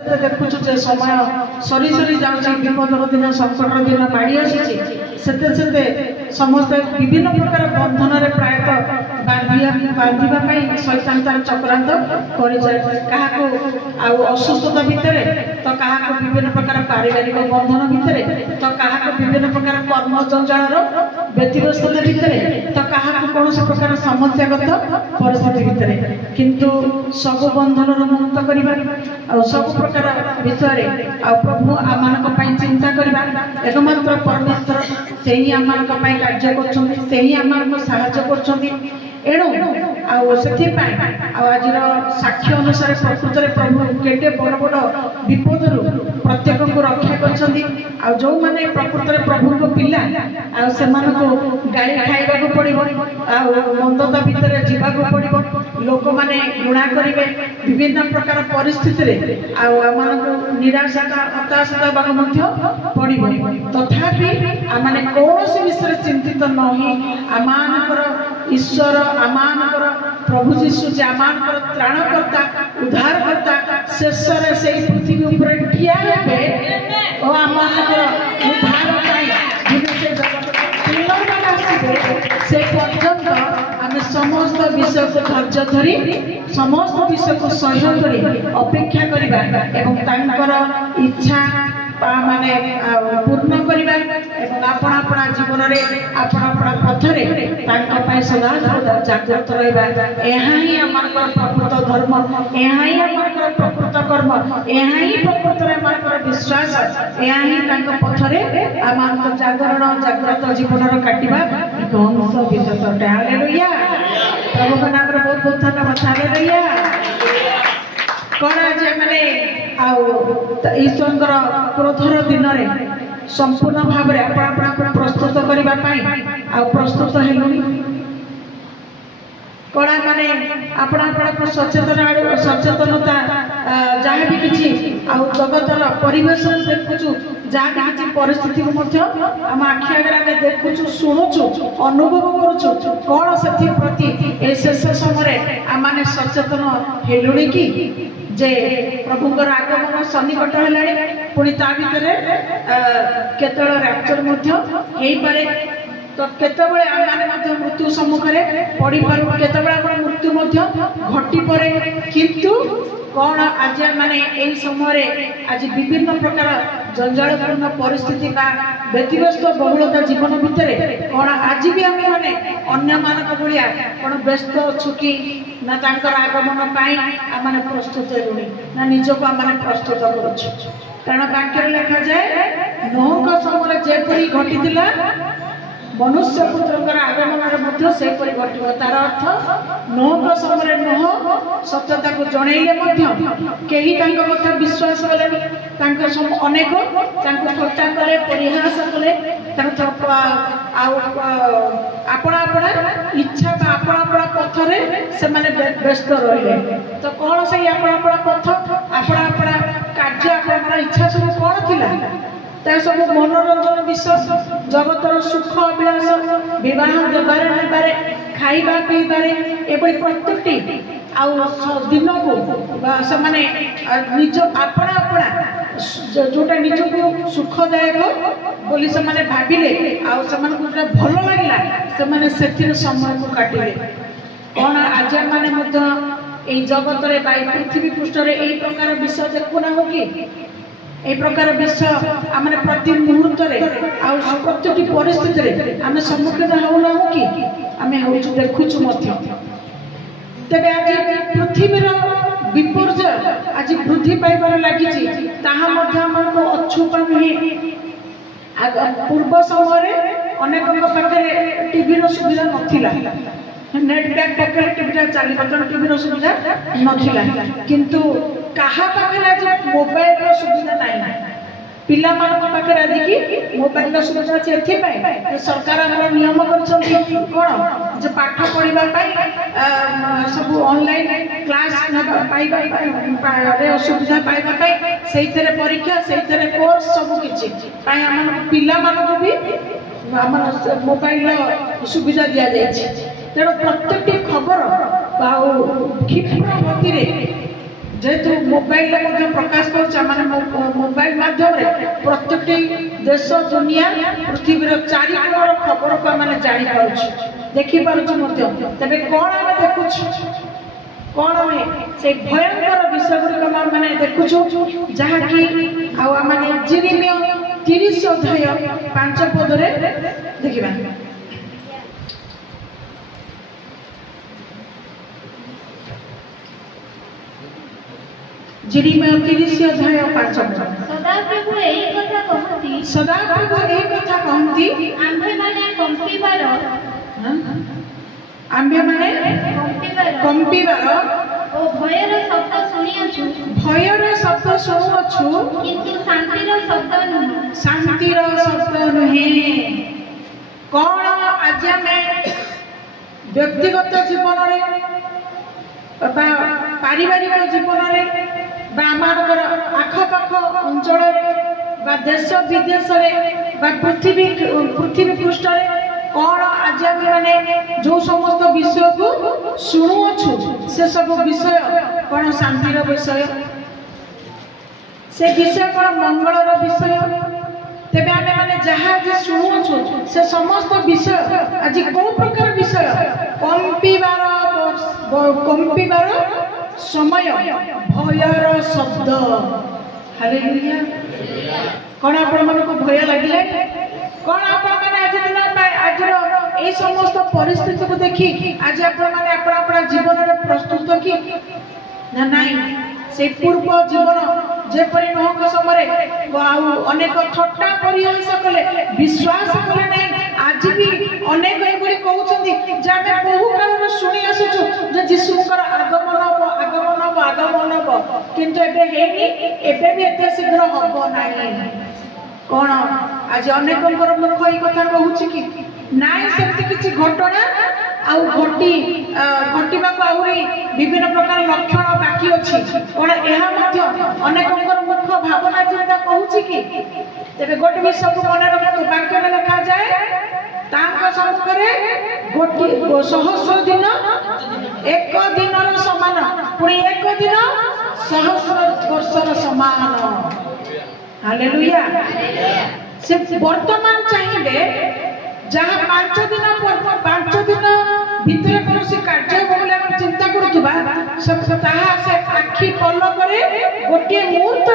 देखुचु जे समय सरी सरी जाउछि विपदर दिन संकटर दिन माड़ी आसी से समस्त विभिन्न प्रकार बंधन रे प्रायतः बांधिबा शैतान तार चक्रांत कर असुस्थता भितर तो क्या विभिन्न प्रकार पारिवारिक बंधन भितर तो क्या विभिन्न प्रकार कर्म जंजाल व्यतिव्यस्तता भितर तो क्या कौन प्रकार समस्यागत परिस्थिति भितर किंतु सब बंधन मुक्त करवा सब प्रकार विषय प्रभु आम चिंता करवा एकमात्र परमेश्वर से ही आम कार्य कर एणु आज साक्ष्य अनुसार प्रकृत में प्रभु केटे बड़ बड़ विपद प्रत्येक को रक्षा कर जो मैंने प्रकृत में प्रभु को पिला से गाड़ी खाइबा पड़ो मंदता भितर जावाक पड़ो लोक मैंने घृणा करेंगे विभिन्न प्रकार परिस्थिति निराशा हताशा पड़ो तथापि आम कौन विषय चिंतित नहीं आम ईश्वर आमानकर प्रभु जीशु जे आमानकर त्राणकर्ता उद्धारकर्ता शेष से पृथ्वी ऊपर ठिया हेबे और आमानकर उद्धार से पर्यंत आम समस्त विषय को धैर्य धरी समस्त विषय को सह्य करी अपेक्षा करिबा एवं तांकर इच्छा माने पूर्ण करवा आपण अपना जीवन में आपण अपना पथरे सदा सदा जागृत रहा यहाँ ही आम प्रकृत धर्म यहाँ ही आम प्रकृत कर्म यहाँ ही प्रकृत विश्वास यहाँ ही पथरे आम जागरण जागृत जीवन काटिबा एक अंश विशेष अटे हालेलुया प्रभु का नाम बहुत बहुत धन्यवाद हालेलुया कौन आज मैंने ईश्वर क्रोधर दिन में संपूर्ण भाव में प्रस्तुत करने प्रस्तुत हेलुनी कड़ा माने आपण सचेतनता जहाँ भी किसी जगतर परिवेश देखुचु जहाँ भी किसी परिस्थिति को आम आखि आगे आम देखुचु शुणुचु अनुभव करुचु कौन से प्रति शेष समय आम मैंने सचेतन हेलुणी कि जे प्रभुंर आगमन सन्निकट है पुणी ता भर केत रैप्चर पारे तो केतबे आम मृत्यु सम्मुखें पड़ पार केतबे मृत्यु घटी पड़े किंतु कौन आज माने यही समय आज विभिन्न प्रकार जंजालपूर्ण परिस्थिति व्यतिव्यस्त बहुलता जीवन भितर कौन आज भी आम मैंने अन्य मानक भाया कौन व्यस्त अच्छु कि ना तांकर आगमन आम प्रस्तुत हेलुणी ना निजक आम प्रस्तुत करुचु कारण वाक्य लिखा जाए नोह समय जेपरी घटी मनुष्य पुत्र आगमन से घट तार अर्थ नोह समय नोह सत्यता को जनइले कहीं कथा विश्वास कले अनेक थट्टा कले परिहास कले आपण इच्छा आपण आपण पथरे से व्यस्त रही तो कौन से आपण पथ आपण कार्य आपण इच्छा सब कौन थिला सब मनोरंजन विषय जगतर सुख अभिलाष बह देवारे नेबारे खाइबा पीबारे एभली प्रत्येकटी दिन को से निज आपण जोटा निज को सुखदायक बोली से भाविले जो भल लगे से समय को काटिले कौन आज मैंने जगत पृथ्वी पृष्ठ यही प्रकार विषय देखुना हो कि ए प्रकार विषय आम प्रति मुहूर्त प्रत्येक परिस्थिति आम सम्मुखीन होना हो कि आम देखुचु तेज आज पृथ्वीर विपर्यय आज वृद्धि पाइबार लगी अछूपा नुहे पूर्व समय अनेक पाखे टीवी सुविधा नाला नेट पैक पकड़े टीवी चल टीवी सुविधा नाला किंतु कहा पाखे आज मोबाइल सुविधा ना पिला पाखे आज की मोबाइल सुविधा अच्छे सरकार आम नियम कर कौन जो पाठ पढ़ाई सब ऑनलाइन क्लास सुविधा पाइबा से परीक्षा से कोर्स सब किसी पिला भी मोबाइल सुविधा दि जाए तेणु प्रत्येक खबर क्षिप्र गति जेहेतु मोबाइल प्रकाश कर मोबाइल माध्यम प्रत्येक देश दुनिया पृथ्वी चारिकोणर खबर को आम जापर देखिपुँ तेज कौन आम देखु कौन आम से भयंकर विषय गुड़िक मैंने देखुचु जहाँकि आम जिरिमिय 30 अध्याय 5 पदरे देखा जिरिमिय 30 अध्याय 5 पद सदाप्रभु एही कथा कहती आम्भे माने कंपीबार ओ भयर शब्द शुणुअछु किंतु शांतिर शब्द नुहे कौन आज आम व्यक्तिगत जीवन पारिवारिक जीवन आखपाख अंचल देश विदेश पृथ्वी पृष्ठ कौन आज आम मैंने जो समस्त विषय को शुणुअछु से सब विषय कौन शांतिर विषय से विषय कौन मंगलर विषय तेरे आम मैंने जहाँ शुणुअछु से समस्त विषय आज कौ प्रकार विषय कंपीबार समय भयर शब्द हालेलुया कौन आपण मन को भय लगे कौन आपण मैंने आज दिन आज ये समस्त परिस्थिति को देखी आज आपण मैंने अपना जीवन में प्रस्तुत कि ना नहीं से पूर्व जीवन जेपरी नौक समय अनेक ठट्टा परिहास कले विश्वास कले नहीं आज भी अनेक ये कहते बहु काल शुणी आसुचु जे यीशुकर आगमन हम किंतु एबे भी एते शीघ्र हम ना कौन आज अनेक मुख ये कथा कहूँ कि नाई सेमती किसी घटना घटवा आहरी विभिन्न प्रकार लक्षण बाकी अच्छी कौन यह अनेक मुख भावना चिंता कहूँ कि तेरे गोटे विषय को मन रखु वाक्य में लिखा जाए सम्मुखें गोटे 100 दिन एक दिन समान पुणी एक दिन 100 वर्षर समान हालेलुया से वर्तमान चाहिए जहाँ 5 दिन भितर कौन से कार्य बोले चिंता करुवा से आखि पलक गोटे मुहूर्त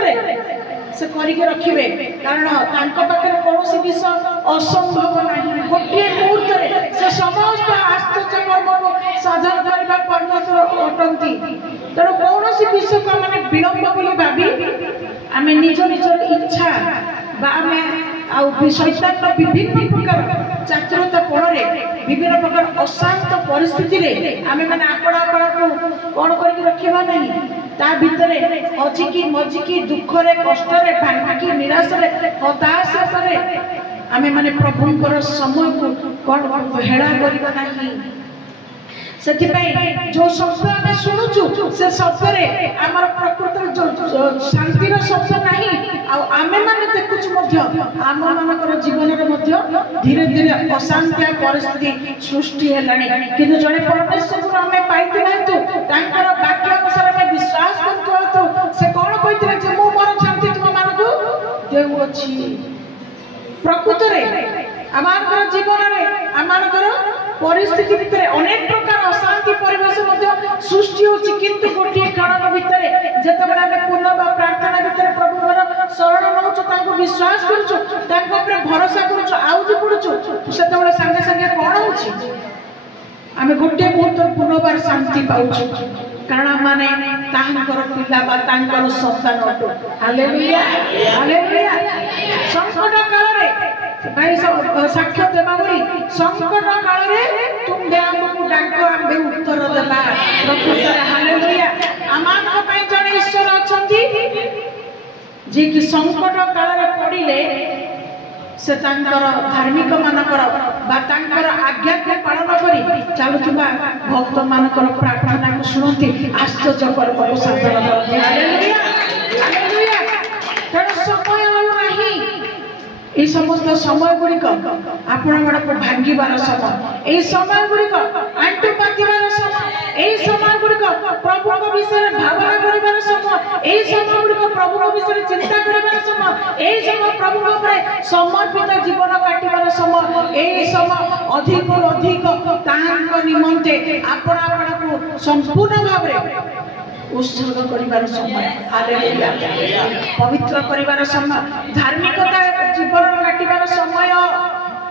से करके रखिए कारण पाखे कौन विषय असंभव ना गोटे मुहूर्त से समस्त आश्चर्य कर्म को साधन करने परमेश्वर अटंती तेणु कौन विषय को मैंने विलंब बोली भावी आम निज निजर इच्छा शैतान विभिन्न प्रकार चातुरता फल विभिन्न प्रकार अशांत परिस्थिति आम मैंने आपण कौन कर रखा नहीं ता भितर हजिकी मजिकी दुखरे कष्ट भांगिकी निराश हताश आम मैंने प्रभुंकर समय को कौन हेड़ा करना नहीं से जो शब्द आम शुणुचु से शब्द आमर प्रकृत शांतिर शब्द ना आम मैंने देखुचु आम मान जीवन में धीरे धीरे अशांतिया परिस्थिति सृष्टि है कि जड़े परमेश्वर को आम पाई वाक्य अनुसार आम विश्वास कर से कौन कहते मोर शांति तुम मान देउछि प्रकृत आम जीवन में आम परिस्थिति भितर अनेक प्रकार अशांति परिवेश सृष्टि होछि किंतु गोटे क्षण भितर जेतेबेले आमे पूर्ण प्रार्थना भितर प्रभुवर शरण नौचु तांको विश्वास करछु तांको ऊपर भरोसा करछु आउजी पडुछु सेतेबेले संगे संगे कोन होछि आमे गोटे मुहूर्त पुनर्बार शांति पाउछु कारण माने तांकर पिला बा तांकर संतान अटो हालेलुया हालेलुया संकट काल रे भाई साक्ष्य देवा बोली संकट काल रे तुम आमको डाक आमे उत्तर देबा प्रकृत हालेलुया आमानक पई जने ईश्वर अछंती जे कि संकट काल रे पड़िले से तांकर धार्मिक मानकर बा तांकर आज्ञा को पालन करी चलुवा भक्त मानकर प्रार्थना को सुनती आश्चर्य को साधन करते हालेलुया हालेलुया तेणु समय नहीं ये समस्त समय गुड़िक आपण को भांगार समय ये समय गुड़िक आंटू बांधार समय एई समय गुड़िक प्रभु विषय भावना कर समय एई समय गुड़िक प्रभु विषय चिंता कर समय एई समय प्रभु समर्पित जीवन काटिबार समय एई समय अधिक अधिक ताहांक निमंते आपण आपणको संपूर्ण भाव रे उत्सर्ग करिबार समय हालेलुया पवित्र करिबार समय धार्मिकता जीवन काटिबार समय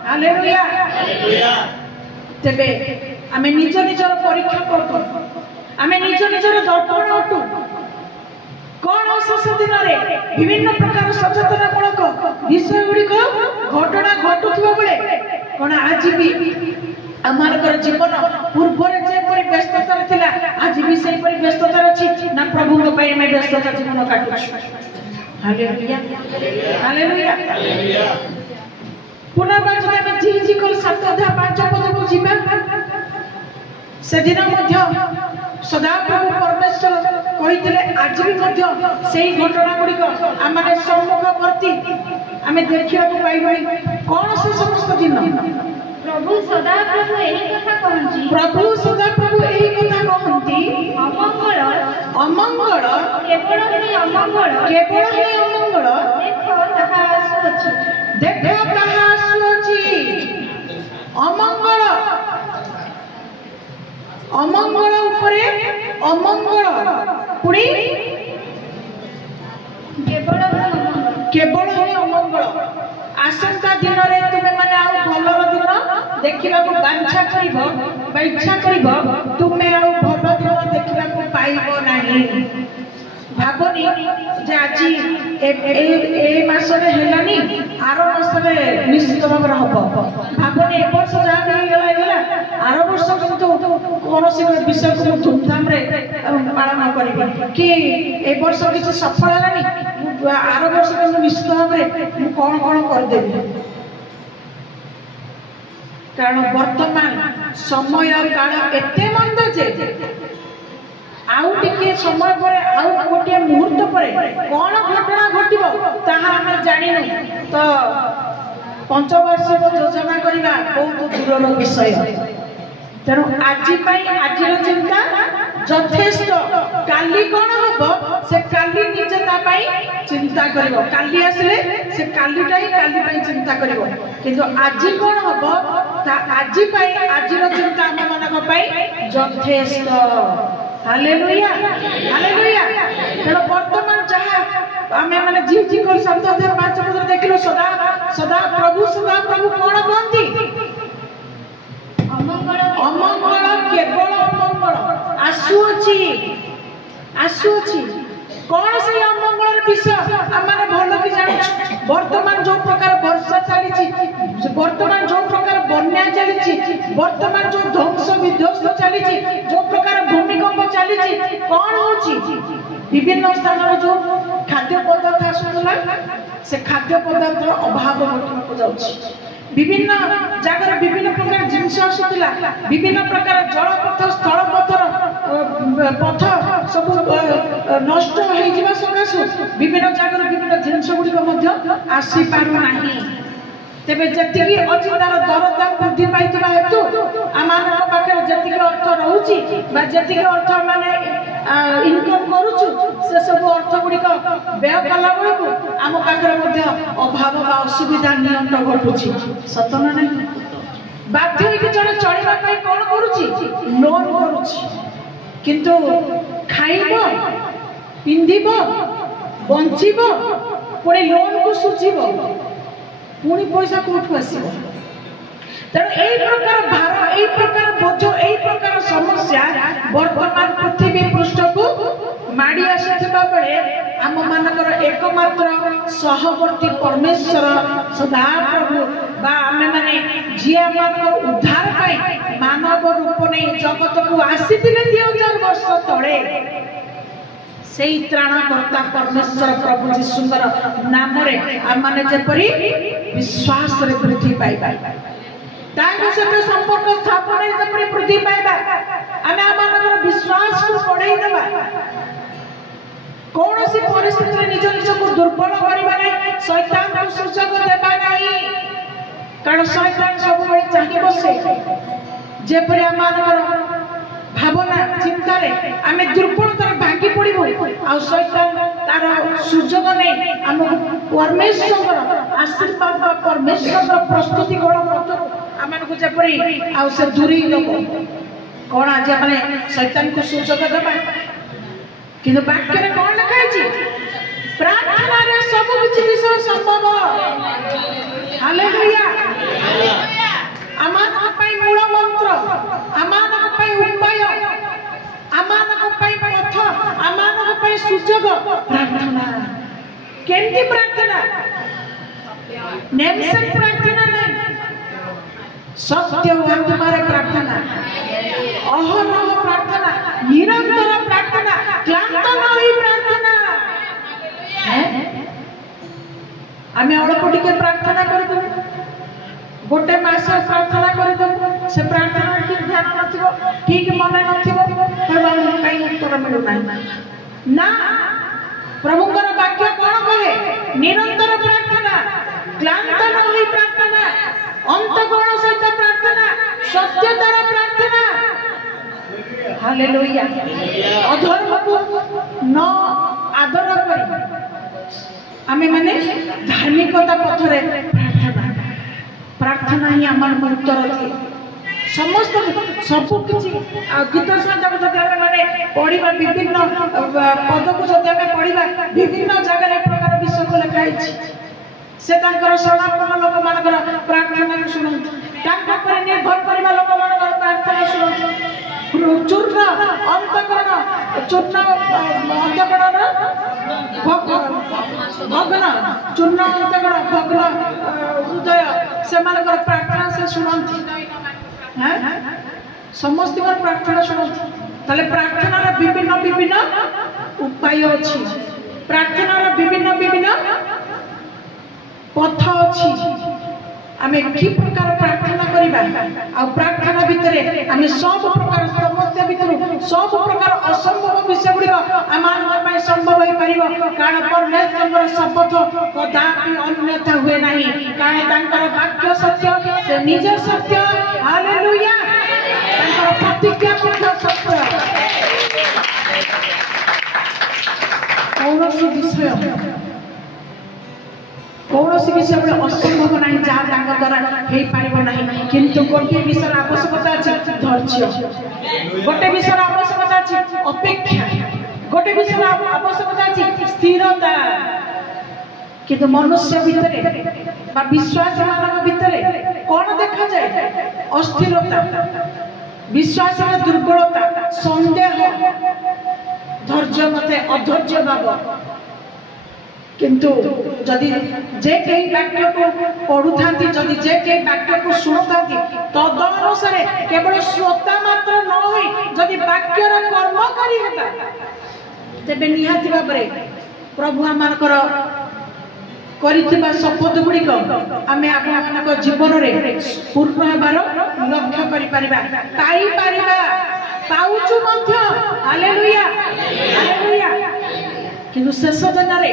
हालेलुया तेबे आमे निज निजर परीक्षा करतो आमे निज निजर दर्पण अटू कौन शेष दिन में विभिन्न प्रकार सचेतनामूलक विषय गुड़िक घटना घटुवा बेले कौन आज भी आमर जीवन पूर्व जेपरी व्यस्तता थिला आज भी से परी व्यस्तता अछि ना प्रभु को पई में व्यस्तता जीवन काटु हालेलुया हालेलुया पुनर्बार जब में जी जी को 7 अध्याय 5 पद को जीवा से दिन मध्य सदा प्रभु परमेश्वर कहितले आज भी मध्य सेही घटना गुड़िक आमने सम्मुखवर्ती आमे देखिया को पाइबई कोन से समस्त दिन प्रभु सदा प्रभु एही कथा कहंती अमंगल अमंगल केवल ही अमंगल देखो ताहा आसुअछि अमंगल अमंगल उपरे अमंगल पुणी केवल ही अमंगल आसंता दिन रे तुमे माने आउ भलर दिन देखिबा को बांछा करिवो बा इच्छा करिवो तुमे आउ भल दिन देखिबा को पाइबो नाही भाबनी जे आजी ए मासरे हेलानी आर मासरे निश्चित भाव हबो भाबनी ए वर्ष जा गेला आर वर्ष किंतु कोनोसी विषय को धूमधाम रे पालन करिबी कि ए वर्ष किछ सफल हेलानी आर वर्ष किंतु निश्चित भाव रे कोन कोन कर देबी कारण वर्तमान समय काल एते मंद जे आउ टिके समय पर आउ गोटे मुहूर्त पर कौन घटना घटिबो ताहा हम जानिनु तो पंचवार्षिक योजना करिबा बहुत दूरर विषय तेणु आज आजिर चिंता यथेष्ट काली कौन हबो से काली निजे ता पाई चिंता करिवो काली आसले से कालीटा ही काली पाई चिंता करिवो किंतु आज कौन हबो ता आज पाई आजिर चिंता हम मानक पाई यथेष्ट हालेलुया हालेलुया तेणु वर्तमान जहाँ आमे माने जी जी को 7 अध्याय 5 पद देखिलो सदा सदा प्रभु कौन कहंती अमंगल केवल अमंगल आसुअछि कौन से अमंगल विषय आमे भलो कि जानि वर्तमान जो प्रकार वर्षा चली वर्तमान जो प्रकार बन्या चली वर्तमान जो ध्वंस विध्वंस चली जो प्रकार भूमिकंप चली कौन होची विभिन्न स्थान जो खाद्य पदार्थ आसुला से खाद्य पदार्थ अभाव घटना जाउछि विभिन्न जगह विभिन्न प्रकार जिनस आसुला विभिन्न प्रकार जलपथ स्थलपथर पथ सब नष्ट हो जिवा सकाशु विभिन्न जगह विभिन्न जिनस गुड़िक मध्य आसी पारु नाही तेबे जतिकी अछि तार दरदाम वृद्धि पाइतबा हेतु आमानक पाखरे जतिकी अर्थ रहउची बा जतिकी अर्थ माने इनकम करूछु से सब अर्थ गुड़िक व्यय कला बेलकु आम पाखरे मध्य अभाव बा असुविधा नियंत घटुची सत ना नहीं बाध्य होइके जने चलिबा पई कोन करूची लोन करूची किंतु खाइबो पिंधिबो बंचिबो पुणी लोन को सुझिबो पुणी पैसा कोठु आसीबो तेणु एई प्रकार भार एई प्रकार बोझ एई प्रकार समस्या वर्तमान पृथ्वी पृष्ठ को माड़ी आसुथिबा बेले आम मानकर एकमात्र सहवर्ती परमेश्वर सदा प्रभु बा आमे माने जिया मानकर उद्धार पाई मानव रूप नै जगत को आसीथिले 2000 वर्ष तळे सेई त्राणकर्ता परमेश्वर प्रभु जीशुंकर नाम रे आमाने जेपरी विश्वास रे वृद्धि पाइबा तांको सहित संपर्क स्थापन रे जेपरी वृद्धि पाइबा आमे आमानकर विश्वास को बढ़ाई देबा कौन सी परिस्थिति रे निज निज को दुर्बल करिबा नै शैतान को सुजग देबा नै कारण शैतान सब बळे चाहि बसे जेपरी आमानकर भावना चिंतार आम दुर्बलतार भांगी पड़ू आ शैतान तार सुजोग नहीं आमको परमेश्वर आशीर्वाद परमेश्वर प्रस्तुति गण आम जपरी आ दूरी नब कौन आज मैंने शैतान को सुजोग दबा कि वाक्य कौन लिखाई प्रार्थना रे सब किछि विषय संभव हालेलुया आमान पई मूल मंत्र आमान पई उपाय आमान पई पथ आमान पई सुजोग प्रार्थना केंती प्रार्थना नेम से प्रार्थना नहीं सत्य आत्मारे प्रार्थना अहरह प्रार्थना निरंतर प्रार्थना क्लांत नहीं प्रार्थना आम अल्प टिके प्रार्थना कर गोटे मास प्रार्थना कर से प्रार्थना ठीक ध्यान नथिबो ठीक मन नथिबो तब कहीं उत्तर मिलुना ना प्रभुकर वाक्य कौन कहे निरंतर प्रार्थना क्लांत नहीं प्रार्थना अंतकोण सहित प्रार्थना सत्यतार प्रार्थना हालेलुया अधर्म को न आदर करी आमे माने धार्मिकता पथरे प्रार्थना प्रार्थना ही आम उत्तर दिए समस्त सब किसी गीत संगीत जब आम मैंने पढ़ा विभिन्न पद को जब आम पढ़ा विभिन्न जगह प्रकार विषय को लिखाई से सनातन लोक मान प्रार्थना को शुणु निर्भर करने लोक मान प्रार्थना शुणु चूर्ण अंतकरण चूर्ण अंतकरण भग्न चूर्ण अंतकरण भग्न हृदय से प्रार्थना से शुणती समस्त प्रार्थना शुणती ताले प्रार्थनार विभिन्न विभिन्न उपाय अच्छी प्रार्थनार विभिन्न विभिन्न पथ अच्छी आमे कि प्रकार प्रार्थना करिबा आ प्रार्थना भितरे आमे सब प्रकार समस्या भितरु सब प्रकार असंभव विषय गुड़िक आम संभव हो पारिबो कारण परमेश्वर शपथ कदापि अन्यथा हुए नहीं कारण तांकर वाक्य सत्य से निज सत्य हालेलुया तांकर प्रतिज्ञा ମଧ୍ୟ सत्य कौन विषय असंभव ना जहाँ द्वारा हो पार ना किंतु गोटे विषय आवश्यकता अच्छी धैर्य गोटे विषय आवश्यकता अच्छी अपेक्षा गोटे विषय आवश्यकता अच्छी स्थिरता किंतु मनुष्य भितर विश्वास मान भितर कौन देखा जाए अस्थिरता विश्वास दुर्बलता संदेह धैर्य मते अधैर्य भाव किंतु जदि जे कई वाक्य को पढ़ु था जदि जे कई वाक्य को शुणु था तद अनुसार केवल श्रोता मात्र न होई जदि वाक्यर कर्मकारी हेबा तेबे निहाती भाबरे प्रभु आमानकर करिथिबा शपथ गुड़िक आमे आपनक जीवन रे पूर्ण हेबार लक्ष्य करि परिबा पाई परिबा पाउछु मध्य हालेलुया हालेलुया किंतु शेष दिन रे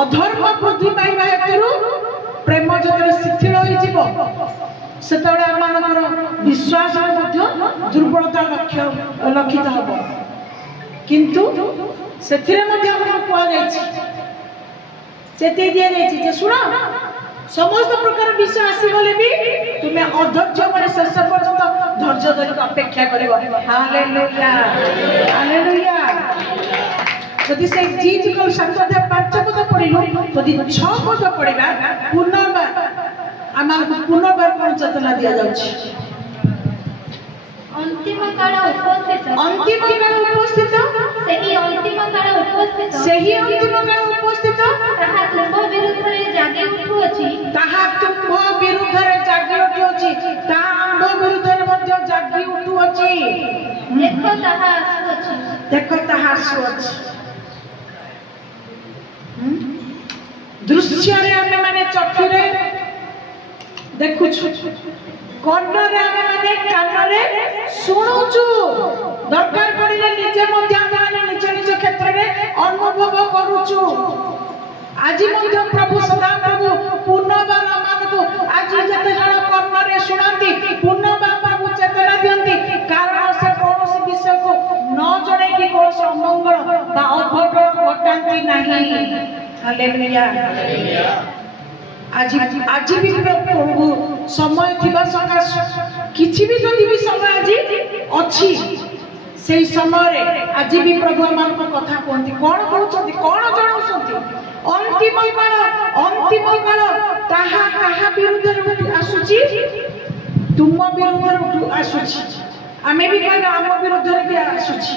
अधर्म वृद्धि पाइबा हेतु प्रेम जतरे शिथिल होते आमर विश्वास दुर्बलता लक्षित हम किंतु से कहुचे शुण समस्त प्रकार विषय आसीगले भी तुम्हें अधैर्य मैंने शेष पर्यंत धैर्य धरिक अपेक्षा कर हालेलुया हालेलुया जदि से चीज को 7 अध्याय 5 पद पढ़िलु जदि 6 पद पढ़िबा पुनर्बार आम पुनर्बार कौन चेतना दिया जाउछि अंतिम काल उपस्थित सही अंतिम काल उपस्थित ताहा तुम विरुद्ध रे जागे उठुअछि ताहा तुम विरुद्ध रे जागे उठुअछि ताहा आंभ विरुद्ध रे मध्य जागे उठुअछि देखो ताहा आसुअछि दृश्य रे आमे माने चक्षु रे देखुछु कर्ण रे आमे माने कान रे सुनुछु दरकार पड़िले निजे मध्य माने निज निज क्षेत्र रे अनुभव करूछु आज मध्य प्रभु सदा प्रभु पुनर्बार आमानकु आज जते जण कर्ण रे सुनंती पुनर्बार प्रभु चेतना दियंती कारण से कौन ଅମଙ୍ଗଳ ବା ଅଘଟଣ ଘଟାନ୍ତି ନାହିଁ। ହାଲେଲୁୟା। आज भी प्रभु समय थिबा सकाश किछि भी जदि भी समय आज अछि सेही समय रे आज भी प्रभु आमान को कथा कहंती कोन कहउछंती कोन जणाउछंती अंतिम काल ताहा काहा विरुद्ध रे आसुची तुम विरुद्ध रे आसुची आमे भी कहला आम विरुद्ध रे भी आसुची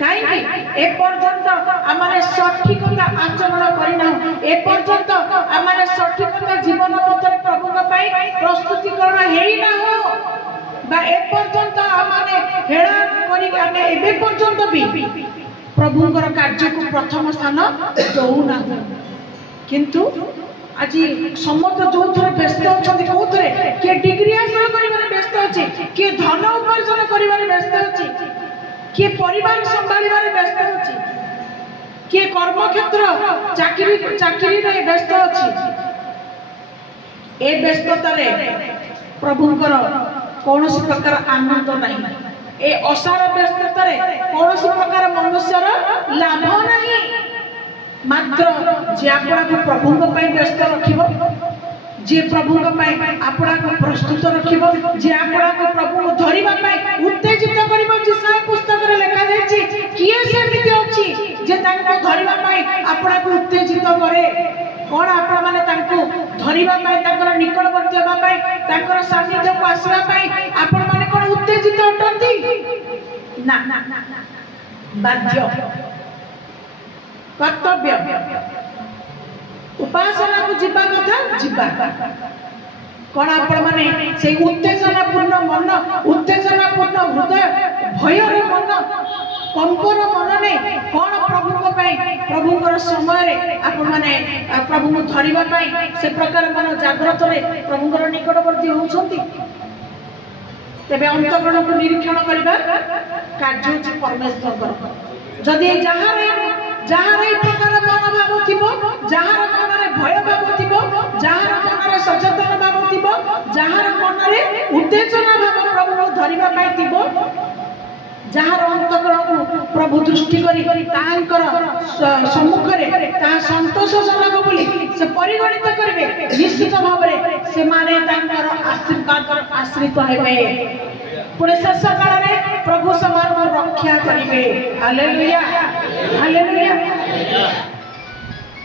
कहीं एपर्यंत आमाने सठिकता आचरण करना एपर्यंत आमाने सठिकता जीवन पथरे प्रभु प्रस्तुतिकरण हेना हो बा एपर्यंत आमाने हेळा करी आमे एबे पर्यंत भी प्रभुंकर कार्य को प्रथम स्थान दउना किंतु आज समस्त जो थरे व्यस्त अछंती को थरे के डिग्री हासिल करिवारे व्यस्त अछि के धन उपार्जन करिवारे व्यस्त अछि किए परिवार संभाळिबारे व्यस्त अछि किए कर्मक्षेत्र चाकरी रे व्यस्त अछि ए व्यस्तता रे प्रभुंकर कोनोसी प्रकार आनंद नाही ए असार व्यस्तता रे कोनोसी प्रकार मनुष्यर लाभ नाही मात्र जे आपना को प्रभुंक पय व्यस्त रखिबो जे प्रभुंक पय आपना को प्रस्तुत रखिबो जे आपना को प्रभु को धरिबा पय उत्तेजित करिबो जिसा पुस्तक रे लिखा जायछि किए सेमिति अछि जे तांको धरिबा पय आपना को उत्तेजित करे कोन आपना माने तांको धरिबा पय तांकर निकटवर्ती हेबा पय तांकर सानिध्य को आसीबा पय आपन माने कोन उत्तेजित होतंती ना बाध्य कर्तव्य उपासना को जीवा कथा जीवा कौन आपण माने से उत्तेजना पूर्ण मन उत्तेजना पूर्ण हृदय भयर मन कंपर मन ने कौन प्रभु को पई प्रभु को समय रे आपण माने प्रभु को धरिबा पई से प्रकार मन जागृत रे प्रभु को निकटवर्ती होउछंती तबे अंतकरण को निरीक्षण करबा कार्य अछि परमेश्वर जदि जहार ए प्रकार मनोभाव थिबो जहार मनरे भय भाव थिबो जहार मनरे सचेतन भाव थिबो जहार मनरे उत्तेजना भाव प्रभु को धरिबा पाई थिबो जहार अंतकरण को प्रभु दृष्टि करी तांकर सम्मुख रे ता संतोषजनक बोली से परिगणित करिवे निश्चित भाव रे से माने तांकर आशीर्वाद आश्रित हेबे पुणे शेष काल रे प्रभु समान को रक्षा करिवे हालेलुया हालेलुया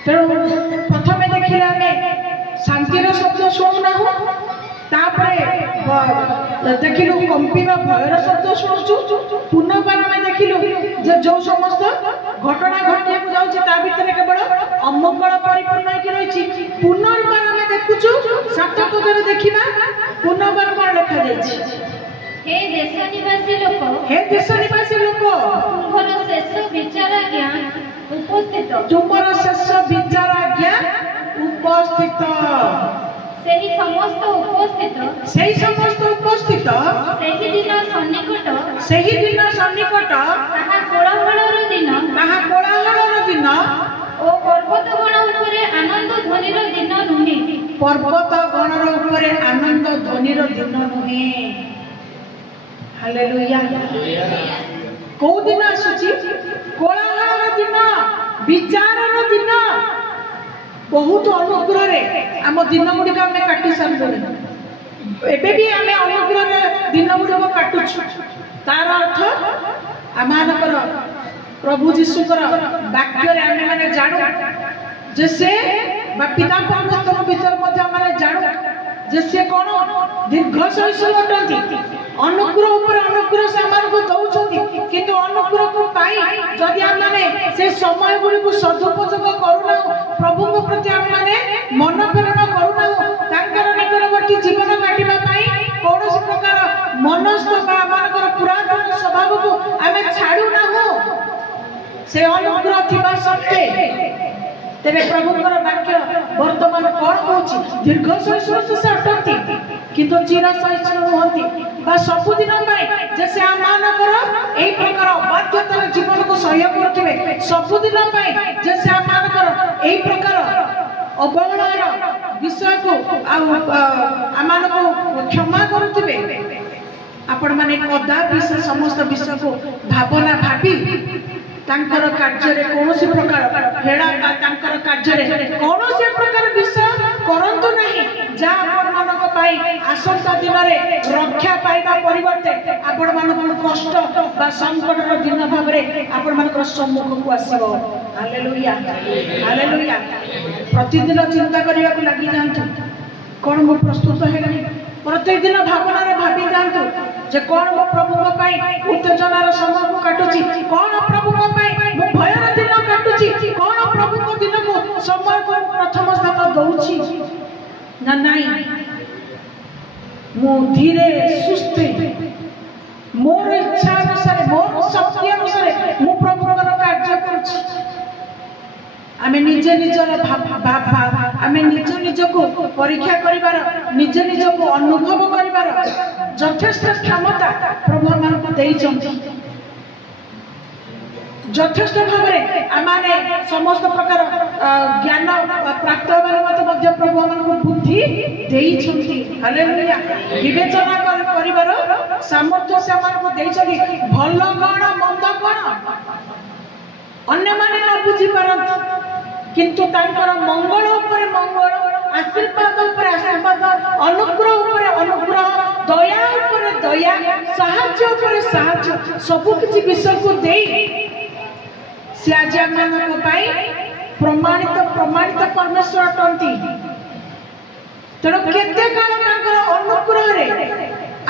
तेणु प्रथमे देखिला हमें शांतिर शब्द शुणुना हो तापरे देखिलु कंपीबा भयर शब्द शुणुचु पुनर्बार में देखिलु जे जो समस्त घटना घटिया को जाउची ता भीतर केवल अमंगल परिपूर्ण होई रहिची पुनर्बार में देखुचु सात पदरे देखिबा पुनर्बार कोन लिखा जायछि हे देश निवासी लोक तुम्हारा शेष विचार ज्ञान उपस्थित तुम्हारा शेष विचार ज्ञान उपस्थित सेही समस्त उपस्थित सेही दिन सन्निकट ताहा कोलाहलर दिन ओ पर्वत गण उपरे आनंद ध्वनिर दिन नुहे पर्वत गणर उपरे आनंद ध्वनिर दिन नुहे हालेलुया को दिन आसुची कोलाहलर दिन विचारर दिन बहुत अनुग्रह रे आम दिन गुड़िक आम काटी सारे एबे भी आम अनुग्रह रे दिन गुड़िक काटुछु तार अर्थ आमानकर प्रभु जीशुकर वाक्य रे आमे माने जानु जे से पिता परमेश्वर विषय मध्ये माने जानु जे से कोन दीर्घ सहिष्णु अटंती अनुग्रह ऊपर अनुग्रह से आमान को दउछंती किंतु अनुग्रह को पाई जदि हम माने से समय गुडी को सदुपयोग करूना प्रभु को प्रति हम माने मन प्रेरण करूना तांकर निकटवर्ती जीवन काटिबा पाई कोनोसी प्रकार मनस्थ बा आमानकर पुरातन स्वभाव को आमे छाडू ना हो से अनुग्रह थिबा सत्ते तेरे प्रभुकर वाक्य वर्तमान कौन होची दीर्घ सहिष्णु से अटंती किंतु चिर सहिष्णु होती बा सबुदिन जैसे आमानकर एई प्रकार अबाध्यता जीवन को सह्य करथिबे सबुदिन जैसे आमानकर एई प्रकार अवहेलार विषय को आमान को क्षमा करथिबे आपण माने कदापि से समस्त विषय को भावना भाबी तांकर कार्य कौन प्रकार हेड़ा कार्य कौन प्रकार विषय करंतु नहीं जहाँ आसंता दिन में रक्षा पाइबा परिवर्ते आपण मान कष्ट बा संकटर दिन भाव आपण सम्मुख को आसब। Hallelujah hallelujah. प्रतिदिन चिंता करने को लगी जातु कौन मो प्रस्तुत है प्रत्येक दिन भावना भावी जातु जे कौन मो प्रभु उत्तेजनार समय को काटुची कौन प्रभु मो भयर दिन काटुची कौन प्रभु दिन को समय को प्रथम स्थान दउची ना नहीं मो धीरे सुस्थे मोर इच्छा अनुसार मोर शक्ति अनुसार मो प्रभु कार्य करुची। आमे निजे निजर आमे निज निज को परीक्षा करिबार निजे निज को अनुभव करिबार यथेष्ट क्षमता प्रभु हमन को देई चंती। यथेष्ट भावरे आमाने समस्त प्रकार ज्ञान प्राप्त होबार मते प्रभु हमन को बुद्धि देई चंती। हालेलुया। विवेचना करिबार सामर्थ्य से हमन को देई चंती। भल कोन मंद कोन अन्य माने न बुझी पारंत किंतु तांकर मंगल ऊपर मंगल आशीर्वाद ऊपर आशीर्वाद अनुग्रह ऊपर अनुग्रह दया ऊपर दया साहाय्य ऊपर साहाय्य सब किछि विषय को देई से आज आमनको पाई प्रमाणित परमेश्वर अटंती। तेणु केते काल तांकर अनुग्रह रे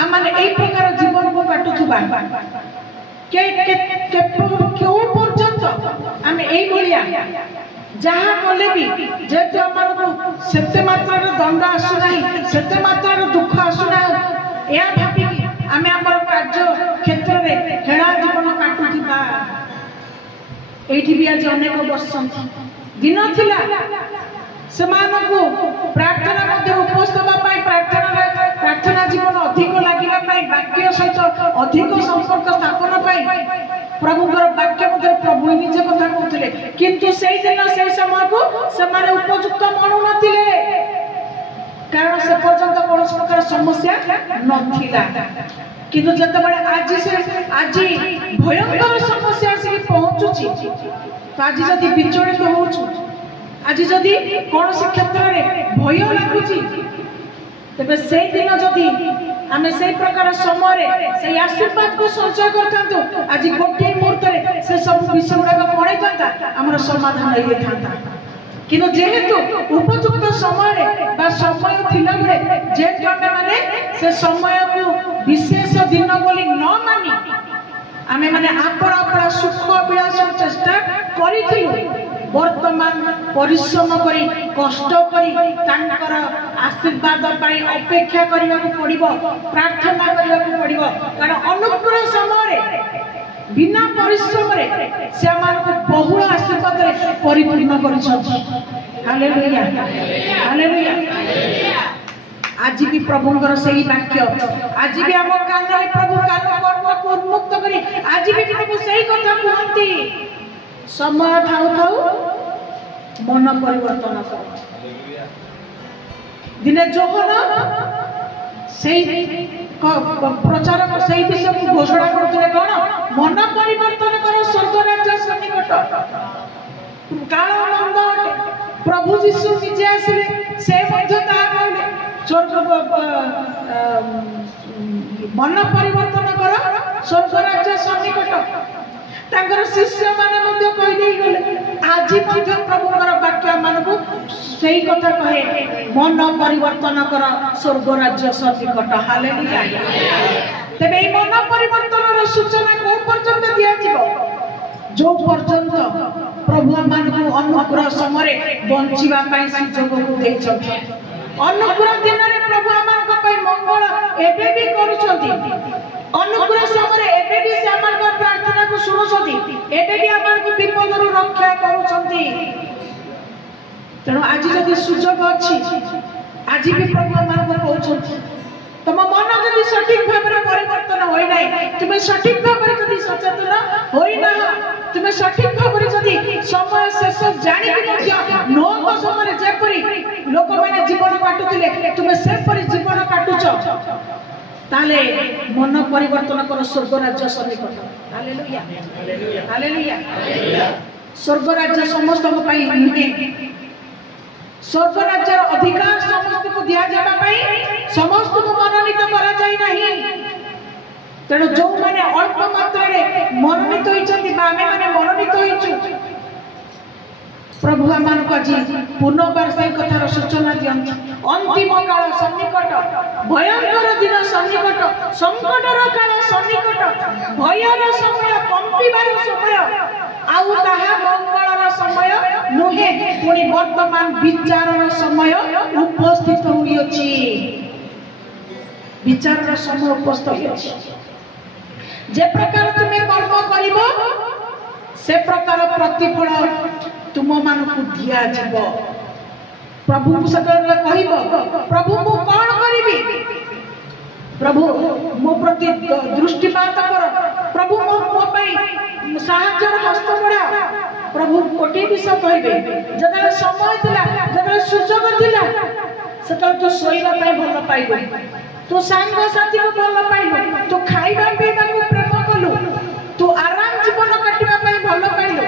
आमने एई प्रकार जीवन को काटुथुबा क्यों पर्यंत आम यही जहाँ कले भी जेहेतु आम से मात्रा दंड आसुना से मात्रा दुख आसुना या भाविकी आम आम कार्य क्षेत्र में हेड़ा जीवन काटुवा ये भी आज अनेक वर्ष दिन थिला से प्रार्थना उपस्थापन प्रार्थना जीवन अधिक लगे वाक्य सहित अधिक संपर्क स्थापन प्रभुଙ୍କର वाक्य मध्य प्रभु निजे कथा कहते किंतु सेई दिन से समय को से उपयुक्त मनु नथिले कारण से पर्यंत कौन प्रकार समस्या नथिला किंतु जतबेले आज भयंकर समस्या आसी पहुंचुची तो आज जदि विचलित होउछु आज जदि कौन से क्षेत्र में भय लगुची तेबे से दिन जदि आमे से प्रकार समय से आशीर्वाद को संचय करथांतु आज गोटे मुहूर्त से सब विषय गुड़ा पड़े था आमर समाधान ये था किंतु जेहेतु उपयुक्त समय समय थिला बेले जेहेतु आमे माने से समय को विशेष दिन बोली न मानी आमे माने आपड़ा आपड़ा सुख अभिलाष चेष्टा करिथिलु वर्तमान परिश्रम करी कष्ट करी तांकर आशीर्वाद पाई अपेक्षा करने को पड़िबो प्रार्थना करने को पड़िबो कारण अनुग्रह समय बिना परिश्रम रे से आमान को बहुल आशीर्वाद रे परिपूर्ण करिसथि। Hallelujah hallelujah. आज भी प्रभुଙ୍କର सही वाक्य आज भी हम कान रे प्रभु कान कर्म को उन्मुक्त करी आज भी प्रभु सही कथा कहंती समय थाउ थाउ मन परिवर्तन कर दिने जोहन से प्रचार से विषय को घोषणा करते कौन मन परिवर्तन कर स्वर्ग राज्य सन्निकट काल मंद प्रभु जीशु निजे आसिले से कहले स्वर्ग मन परिवर्तन कर स्वर्ग राज्य सन्निकट तांकर शिष्य माने मध्य कहि देई गले आज मध्य प्रभुଙ୍କର वाक्य मानकु सेही कथा कहे मन परिवर्तन कर स्वर्ग राज्य सन्निकट। हालेलुया। तबे ई मन परिवर्तनर सूचना को पर्यंत दिया जीवो जो पर्यंत प्रभु मानकु अनुग्रह समय बंचिबा पई सुयोग को देई छथि अनुग्रह दिन रे प्रभु मानक पई मंगल एबे भी करूछथि अनुग्रह समय एबे भी से आमान को प्रार्थना को सुनुछथि एबे भी आमान को विपद रु रक्षा करूछथि। तेणु आज जदि सुयोग अछि आज भी प्रभु आमान को कहउछथि तुम मन जदि सठिक भाव में परिवर्तन होई नै तुमे सठिक भाव में जदि सचेतन होई ना तुमे सठिक भाव में जदि समय शेष जानि कि मध्य नोक समय जेपरि लोक माने जीवन काटुतिले तुमे सेपरि जीवन काटुछ ताले मन परिवर्तन कर स्वर्ग राज्य सन्निकट। Hallelujah hallelujah. स्वर्ग राज्य समस्त नुहे, स्वर्ग राज्य अधिकार समस्त को दिया जाबा पई समस्त को मनोनीत करा जाय नाही। तेणु जो माने अल्प मात्रा रे मनोनीत होइछथि बा आमे माने मनोनीत होइछु, प्रभु आमान को जी पुनर्बार से कथार सूचना दियंती। अंतिम काल सन्निकट, भयंकर दिन सन्निकट, संकटर काल सन्निकट, भयर समय, कंपिबार समय, आउ ताहा मंगलर समय नुहे, पुणी वर्तमान विचारर समय उपस्थित होइछि। विचारर समय उपस्थित होइछि। जे प्रकार तुमे कर्म करिवो से प्रकार प्रतिफल तुम मान को दिया जीव। प्रभु सतरे कहब, प्रभु मु कौन करिबी, प्रभु मो प्रति दृष्टिपात कर, प्रभु मो पई साहाय्यर हस्त बढ़ा। प्रभु कोटी विषय कहबे, जदे समय थिला, जदे सुযোଗ थिला, सेतल तो सोइबा पई भल पाइबो, तो सांग साथी को भल पाइबो, तो खाइबा पीबा को प्रेम कलु, तो आराम जीवन काटिबा पई भल पाइलो।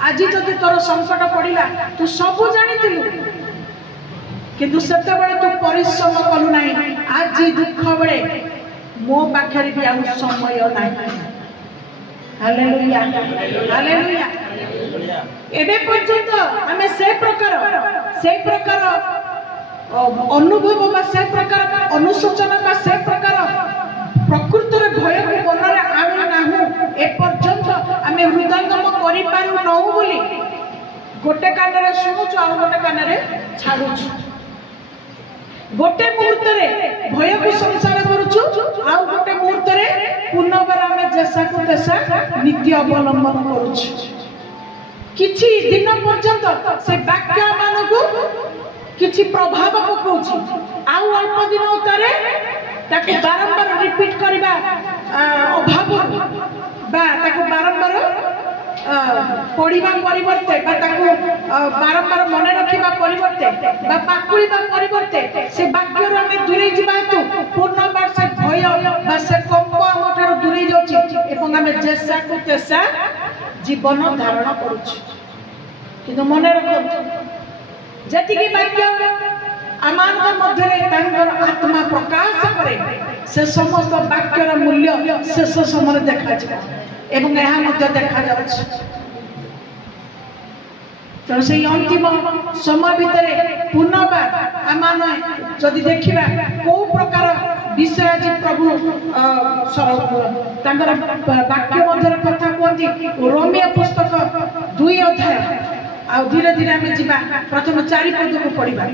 आज जदि तोर संकट पड़िला तू सब जानिथिलु, किंतु सेते बेले तू परिश्रम कलु नाही। आज दुख बेले मो पाखरे भी आउ समय नाही। Hallelujah hallelujah. एबे पर्यंत हमें से प्रकार अनुभव बा से प्रकार अनुशोचना बा से प्रकार प्रकृतिर भय को मनरे आनु नाहु। ए पर्यंत आमे हृदयंगम करि पारु नहु बोली गोटे कानरे सुनुछु आ गोटे कानरे छाडुछु। गोटे मुहूर्त रे भय को संसार करूछु, आ गोटे मुहूर्त रे पुनर्बार आमे जैसा को तैसा नित्य अवलंबन करूछु। किछि दिन पर्यंत से वाक्य मानको किछि प्रभाव पकाउछि, आ अल्प दिन उतरे ताकि बारंबार रिपीट करबा अभाव बा ताकु बारंबार पढ़िबा परिवर्ते बा ताकु बारंबार मन रखिबा परिवर्ते बा पाकुलिबा परिवर्ते से वाक्य रो हम दूरे जिबा हेतु पूर्णबार से भय बा से कंप हमठार दूरे जाउछि एवं हम जैसा को तैसा जीवन धारण करूछि। किंतु मन रखो जति की वाक्य आमान मध्य आत्मा प्रकाश करे से समस्त वाक्यर मूल्य शेष समय देखा एवं देखा जाउछि। तो से अंतिम समय भितर पुनर्बार आमान जदि देखिबा को प्रकार विषय आज प्रभु तांकर वाक्य मध्य कथा कहती रोमियो पुस्तक 2 अध्याय आ धीरे धीरे आम जीवा प्रथम 4 पद को पढ़िबा।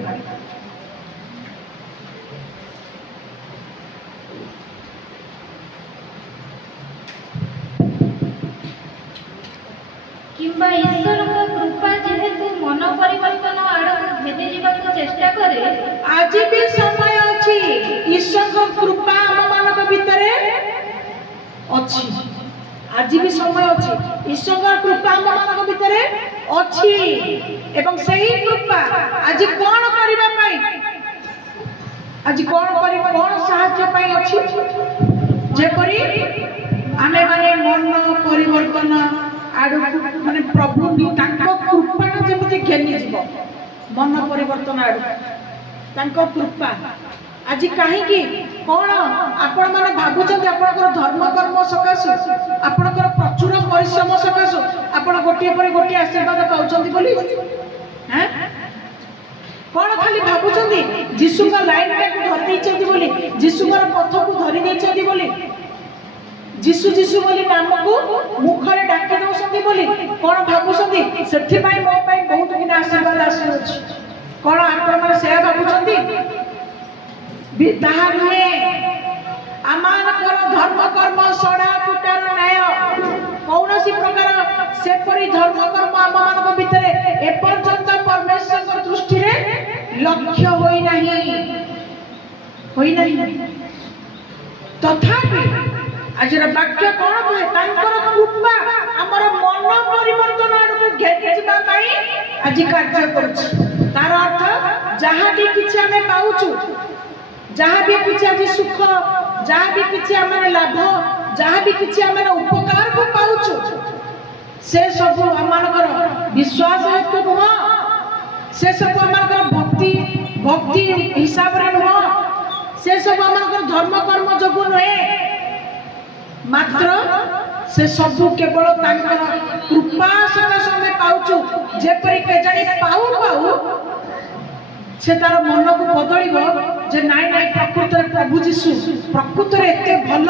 किंबा ईश्वर को कृपा जेहेतु मन परिवर्तन आड़ भेदे जीवाक चेष्टा करे, आज भी समय अछि। ईश्वर को कृपा हम मानक भितरे अछि, आज भी समय अछि। ईश्वर को कृपा हम मानक भितरे अछि एवं सही कृपा आज कोन करिबा पई, आज कोन करि कोन सहायता पई अछि, जेपरि आमे माने मन परिवर्तन आडु माने प्रभु तांको कृपा जेमति घेनी जीव मन परिवर्तन आडु तांको कृपा आज कहीं कौन आपण माने भाबुचंदी आपनकर धर्म कर्म सकाशु आपनकर प्रचुर परिश्रम सकाशु आपण गोटे पर गोटे आशीर्वाद पाउचंदी बोली हैं कौन खाली भाबुचंदी जीसुका लाइन को धरि दैचंदी बोली, जीसुकर पथ को धरि दैचंदी बोली, जीसु जीसु बोली नाम को मुखरे डाके दउसंदी बोली कौन भाबुचंदी सेथि पई मो पई बहुत किना आशीर्वाद आसुछि। कौन आपण माने से भाबुचंदी ताहा नुहे। आमानकर धर्म कर्म सड़ा कुटार न्याय कौन सी प्रकार सेपरी धर्म कर्म आम मान भितर एपर्यंत परमेश्वर दृष्टि रे लक्ष्य होई नहीं। तथापि आज वाक्य कौन कहे तांकर कृपा हमर मन परिवर्तन आड़ घेनी जिबा पई आज कार्य करूछि। तार अर्थ जहाँ भी किछि हमें पाउछु, जहाँ भी कुछ आज सुख जहाँ भी किसी आम लाभ जहाँ भी किसी आम उपकार को पाउछु से सब आमर विश्वास हेतु नुह से सब आमर भक्ति भक्ति हिसाब रे नुह से सब आमर धर्म कर्म जो नुहे मात्र से सब केवल कृपा सकाश आम पाउछु जेपरी केजाणी पाऊ पाऊ से तार मन को बदल जे नाई नाई प्रकृत में प्रभु जीशु प्रकृत में एते भल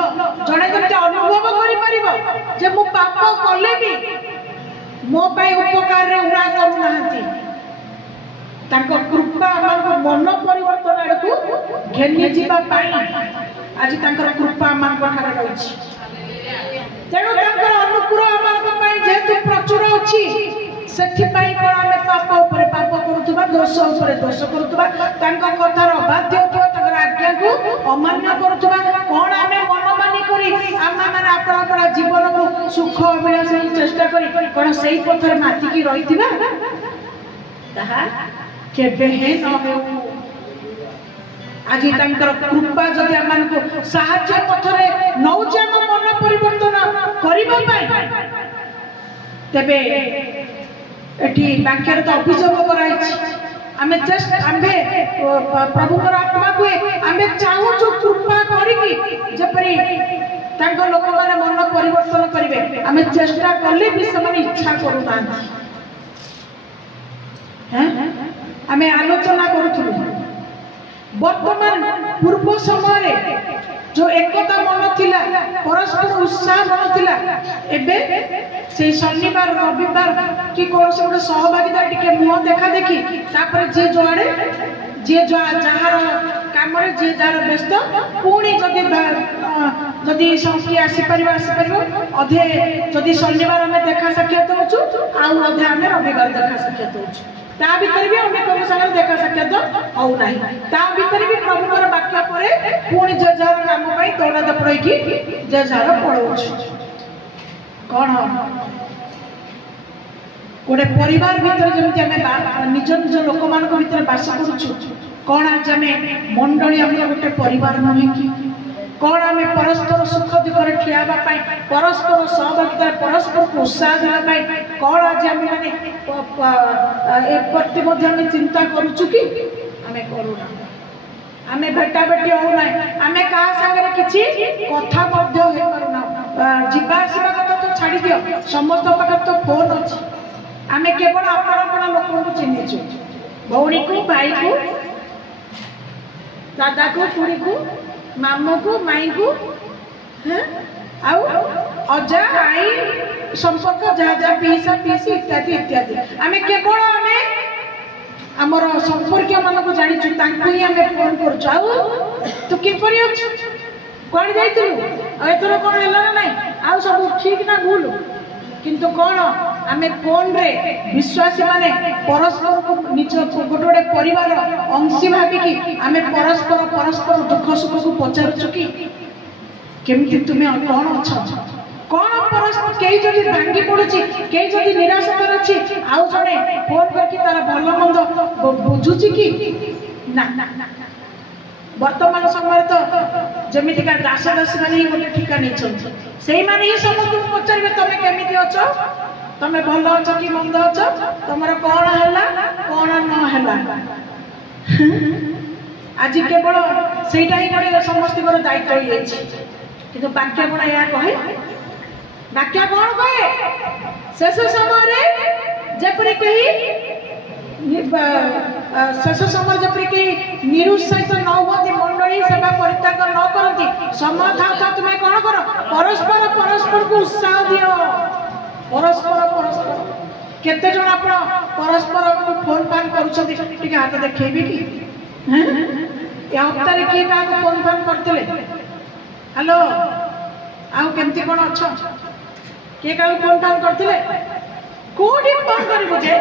जड़े जब अनुभव कर जे मु पाप कले भी मो पाई उपकार रे उड़ा करू नाहंती ताको कृपा हमको मन परिवर्तन आड़ को घेनी जीवा पाई आज तांकर कृपा हम ठार रही तेणु तांकर अनुग्रह हम पाई जेतु प्रचुर अछि सेठी पाई कोन आमे पाप ऊपर पाप करूथबा दोष ऊपर दोष करूथबा तांका कथार अबाध्य होथबा तांकर आज्ञा को अमान्य करूथबा कोन आमे मनमानी करी आमा माने अपना अपना जीवन को सुख अभिलाष चेष्टा करी कोन सेही पथर माटी की रहिथिबा ताहा केबे हे न हो आज तांकर कृपा जदि आमान को साहाय्य पथरे नौचे हम मन परिवर्तन करिबा पाई तबे एठी वाक्यर तो अभियोग कराई आमे जस्ट आमे प्रभु पर आत्मा को आमे चाहू जो कृपा करिकी जेपरी तांको लोक माने मन परिवर्तन करिवे आमे चेष्टा करले भी समान इच्छा करू ना हैं आमे आलोचना करूथु वर्तमान पूर्व समय जो एकता मन थिला परस्पर उत्साह मन थिला एबे से शनिवार रविवार कि कोन से गोटे सहभागिता टिके मुह देखा देखी तापर जे जोआड़े जे जहार काम रे जे जार व्यस्त पुणी जदि संख्या आसी परिबो अधे जदि शनिवार हमें देखा साक्षात होछु आउ अधे हमें रविवार देखा साक्षात होछु ता भीतर भी अन्य कोन संगे देखा साक्षात हो नाही ता भीतर भी प्रभु कर वाक्य परे पुणी जे जार काम पई दौड़ा दपड़ई की जे जार पळोछु कोन गोटे परिवार भीतर जमती आम निज निज लोक मान भीतर बास करुचु कौन आज आम मंडली आम गोटे परिवार नुहे कि कौन आम परस्पर सुख दुखर ठिया परस्पर सहभागिता परस्पर को उत्साह देवाई कौन आज आम मैंने प्रति चिंता करुचु कि आम करूना आम भेटा भेटी होना आम क्या सागर किसी कथा पारुना जावासवा कथा तो छाड़ दियो समस्त पाखे तो फोन अच्छी आमे केवल अपना अपना लोक को चिन्हिचु भौणी को भाई को दादा को खुड़ी को मामू को माई को आउ अजा आई संपर्क जहाँ जहाँ पीसा पीसी इत्यादि इत्यादि आमे केवल आमे आमर संपर्क मान को जानिचु तांको ही आमे फोन करछु आउ तू किपरि अछि कोन जाइतलु एथरो कोन हैला ना नाही आउ सब ठीक ना भूल किंतु कौन आमे फोन रे विश्वासी माने परस्पर को निज गोटे परिवार अंशी भाविकी आमे परस्पर परस्पर दुख सुख को पचारुछु कि केमिति तुमे कौन अछ कौन परस्पर कई जदि भांगी पड़ुछि कई जदि निराशा अछि आउ जने फोन करके तारा भल मंद बुझुछि कि ना वर्तमान समय तो जमितिका दास दासी माने ही गोटे ठिका नहीं छथि सेही माने ही समस्त पचारिबे तमे केमिति अछ तमे भल अछ कि मंद अछ तमरा कोन हैला कोन न हैला आज केवल सेटा ही गोटे समस्त को दायित्व होई अछि किंतु वाक्य कोन या कहे वाक्य कोन कहे शेष समय रे जेपरि कही शेष समय जपरी कि निरुत्साहित न होती मंडली सेवा परित्याग न करती समय था तुम्हें कौन कर परस्पर परस्पर को उत्साह दियो परस्पर परस्पर केते जण आपण परस्पर को फोन फान करूछथि टिके हाथ देखैबे कि हैं ए हप्ता रे के का फोन फान करतले हेलो आउ केमती कोन अछ के का फोन फान करतले कोडी फोन करबो जे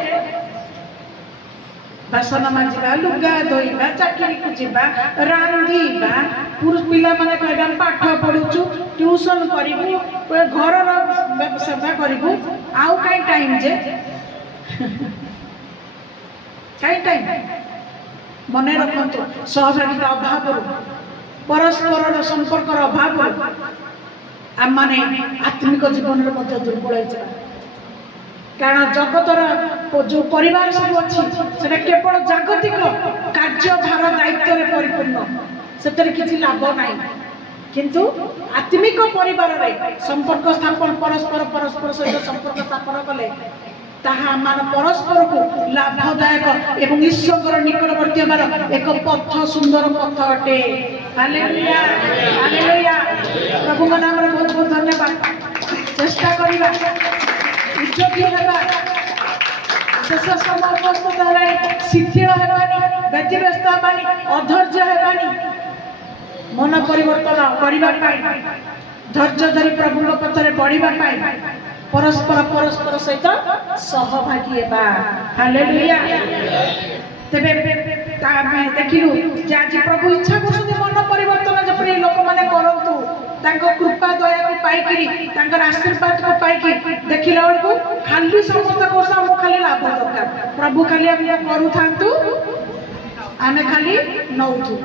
बासन माजिबा लुगा धोइबा चाकरी को जिबा रांधीबा पुरुष पिला माने कहबा पाठ पढुछु ट्यूशन करिबु घर रो सेवा करिबु आउ काई टाइम जे काई टाइम मने रखंतु सहभागिता अभाव परस्पर संपर्कर अभाव आम माने आत्मिक जीवन में दुर्बल हो कारण जगतर जो परिवार सब अच्छी केवल जागतिक कार्यभार दायित्व में परिपूर्ण से किसी लाभ ना किंतु आत्मिक परिवार रे संपर्क स्थापन परस्पर सहित संपर्क स्थापन कले ताहा मान परस्पर को लाभदायक एवं ईश्वर निकटवर्ती होबार एक पथ सुंदर पथ अटे। हालेलुया हालेलुया प्रभु का नाम रे बहुत बहुत धन्यवाद। चेष्टा करिबा उद्योगी हेबा शेष समय उपस्थित है शिथिल हेबानी व्यतिव्यस्त हेबानी अधैर्य हेबानी मन परिवर्तन करने धैर्य धरी प्रभु पथरे बढ़ा परस्पर सहित सहभागी हेबा। हालेलुया तेबे देखिलु जे आज प्रभु इच्छा करछथि मन परिवर्तन जपरि लोक माने करंतु तांको कृपा दया को पाइकरी तांकर आशीर्वाद को पाइकी देखिला बेलको खाली समस्त कोसा मो खाली लाभ दरकार प्रभु खाली हम करू थांतु आमे खाली नौथु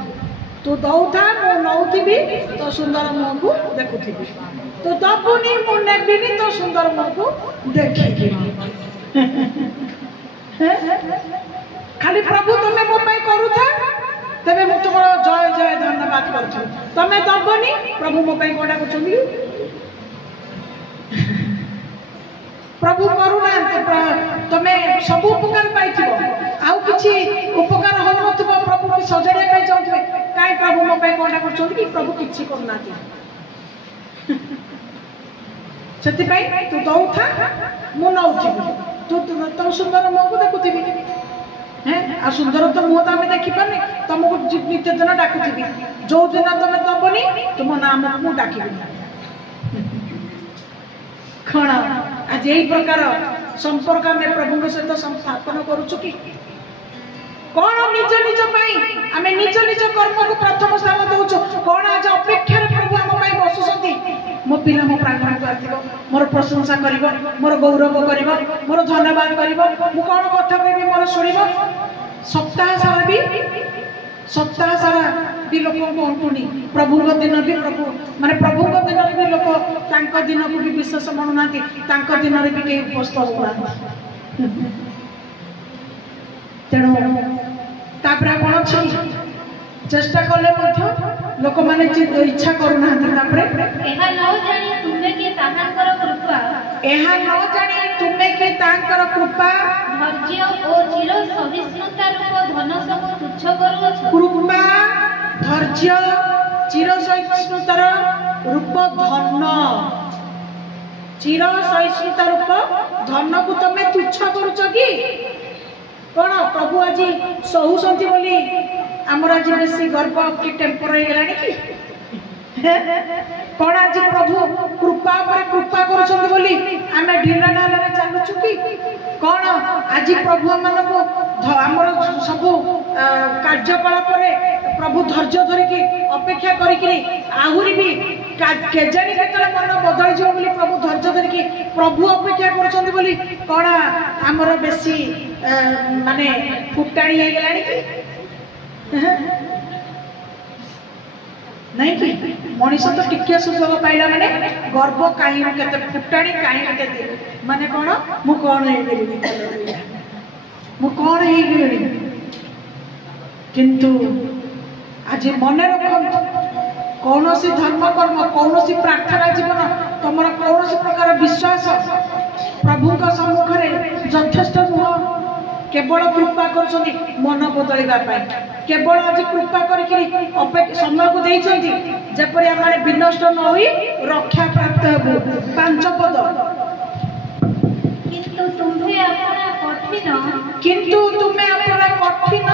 तू दौथा मु नौथिबी तो सुंदर मुह को देखुथिबी तू दबुनी मु नेबिनी तो सुंदर मुह को देखिबी खाली प्रभु तुमे मो पई करूथा तबे मु तुमरो जय जय धन्यवाद करछु तमे दबनी प्रभु मो पई कोडा करछुनी प्रभु करुणा तमे सब उपकार पाइथिबो आउ किछि उपकार हो नथिबो प्रभु की सजड़े पई चाहथिबे काई प्रभु मो पई कोडा करछुनी कि प्रभु किछि करनाती सेति पई तू दौथा मु नौथिबी तू तो सुंदर मो को देखुथिबी हैं आ सुंदर तो मुह तो आम देखी पारे तुमको नित्य दिन डाकुथी जो दिन तुम दबनी तुम नाम को डाकबी कौन आज यही प्रकार संपर्क आम प्रभु सहित स्थापन करुचु कि कौन निज निज आम निज निज कर्म को प्रथम स्थान दौचु कौन आज अपेक्षा प्रभु आम बसुंट मो पिला मो प्रांगण को आसो मोर प्रशंसा कर मोर गौरव कर मोर धन्यवाद कर कौन कथा कह मोर शुण सप्ताह सारा भी लोक अंटुनी प्रभु दिन भी प्रभु माने प्रभु दिन भी लोक दिन को भी विशेष मनुना दिन भी कई उपस्थित होना तेणु कौन अच्छी चेष्टा कले लोक माने इच्छा करूना कृपा धैर्य और चिर सहिष्णुता रूप धन सब तुच्छ करूछ कृपा धैर्य चिर सहिष्णुतार रूप धन चिर सहिष्णुता रूप धन को तमे तुच्छ करूछ कि कौन प्रभु आज सहुसंती बोली आमर आज बेसी गर्व की टेम्पर हो गलानी कि कौन आज प्रभु कृपा पर कृपा करुछन बोली आमे ढिला ढाला चलुछु कि कौन आज प्रभु मानको आमर सब कार्यकलाप प्रभु धैर्य धरिकी अपेक्षा करिकी आहुरी भी केजानी केतले मन बदल जो बोली प्रभु धैर्य धरिकी प्रभु अपेक्षा करुछन बोली कौन आमर बेसी माने फुटाणी हो गलानी कि नहीं कि मनीष तो टिके सुजोग पाइला माने गर्व कहीं केते फुटाणी कहीं केते माने कौन मु कौन हे गेली मु कौन हे गेली किंतु आज मन रखंतु कौन सी धर्म कर्म कौन सी प्रार्थना जीवन तुमर कौन सी प्रकार विश्वास प्रभु का सम्मुख रे यथेष्ट नुह केवल कृपा कर मन बदलवा केवल आज कृपा कर समय को देइछंती जेपरि आमे विनष्ट न होई रक्षा प्राप्त हेबु 5 पद किंतु तुम्हें अपना कठिन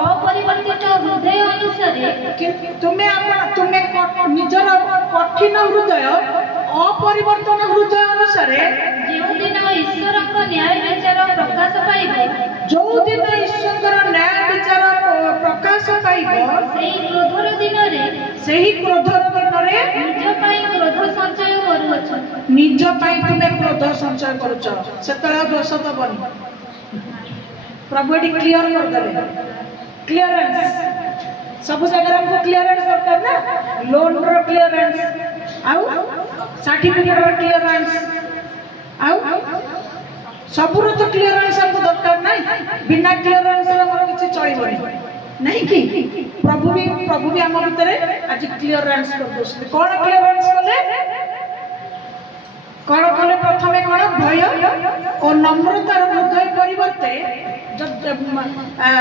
अपरिवर्तित हृदय अनुसार तुम्हें निजर कठिन हृदय अपरिवर्तन हृदय अनुसार जो दिन ईश्वर न्याय विचार प्रकाश पाइब जो दिन ईश्वर न्याय विचार प्रकाश पाइब सेही क्रोधर दिन रे क्रोध संचय करूछ निज पाई तुम्हें क्रोध संचय करूछ सेतला दोष दबनी प्रभु एटी क्लियर कर देले क्लीयरेंस सब जगह हमको क्लीयरेंस दरकार ना लोन रो क्लीयरेंस आउ सर्टिफिकेट रो क्लीयरेंस आउ सबुर तो क्लीयरेंस हमको दरकार नहीं बिना क्लीयरेंस रे हमर किछि चलिबो नहीं कि प्रभु भी हम भीतर आज क्लीयरेंस कर दोस कोन क्लीयरेंस कले प्रथमे कोन भय और नम्रतार हृदय परिवर्ते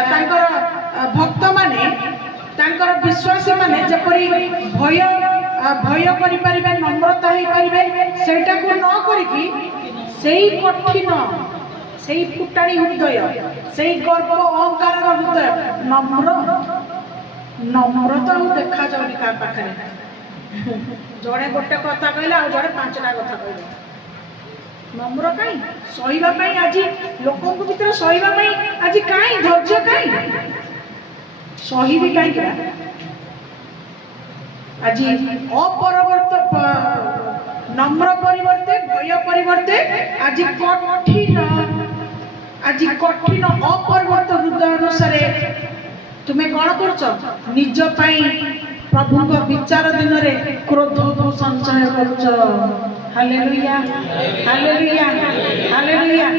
तांकर भक्त माने तांकर विश्वासी माने जेपरी भय करि परिबे नम्रता हे परिबे सेटा को न करिकि सेही कठिन सेही फुटाणी हृदय सेही गर्व अहंकार हृदय नम्रता देखा जाउनी का पाखरे जड़े गोटे कथा कहले आ जड़े पांचटा कथा कहले नम्र काई सहीबा पई आज लोकों को भीतर सहीबा पई आज काई धैर्य काई सही भी काई के आज अपरवर्त नम्र परिवर्ते भय परिवर्ते आज कठिन अपरवर्त हृदय अनुसार तुम्हें कौन कर निज पाई प्रभु को विचार दिन रे क्रोध को संचय करुच हालेलुया हालेलुया हालेलुया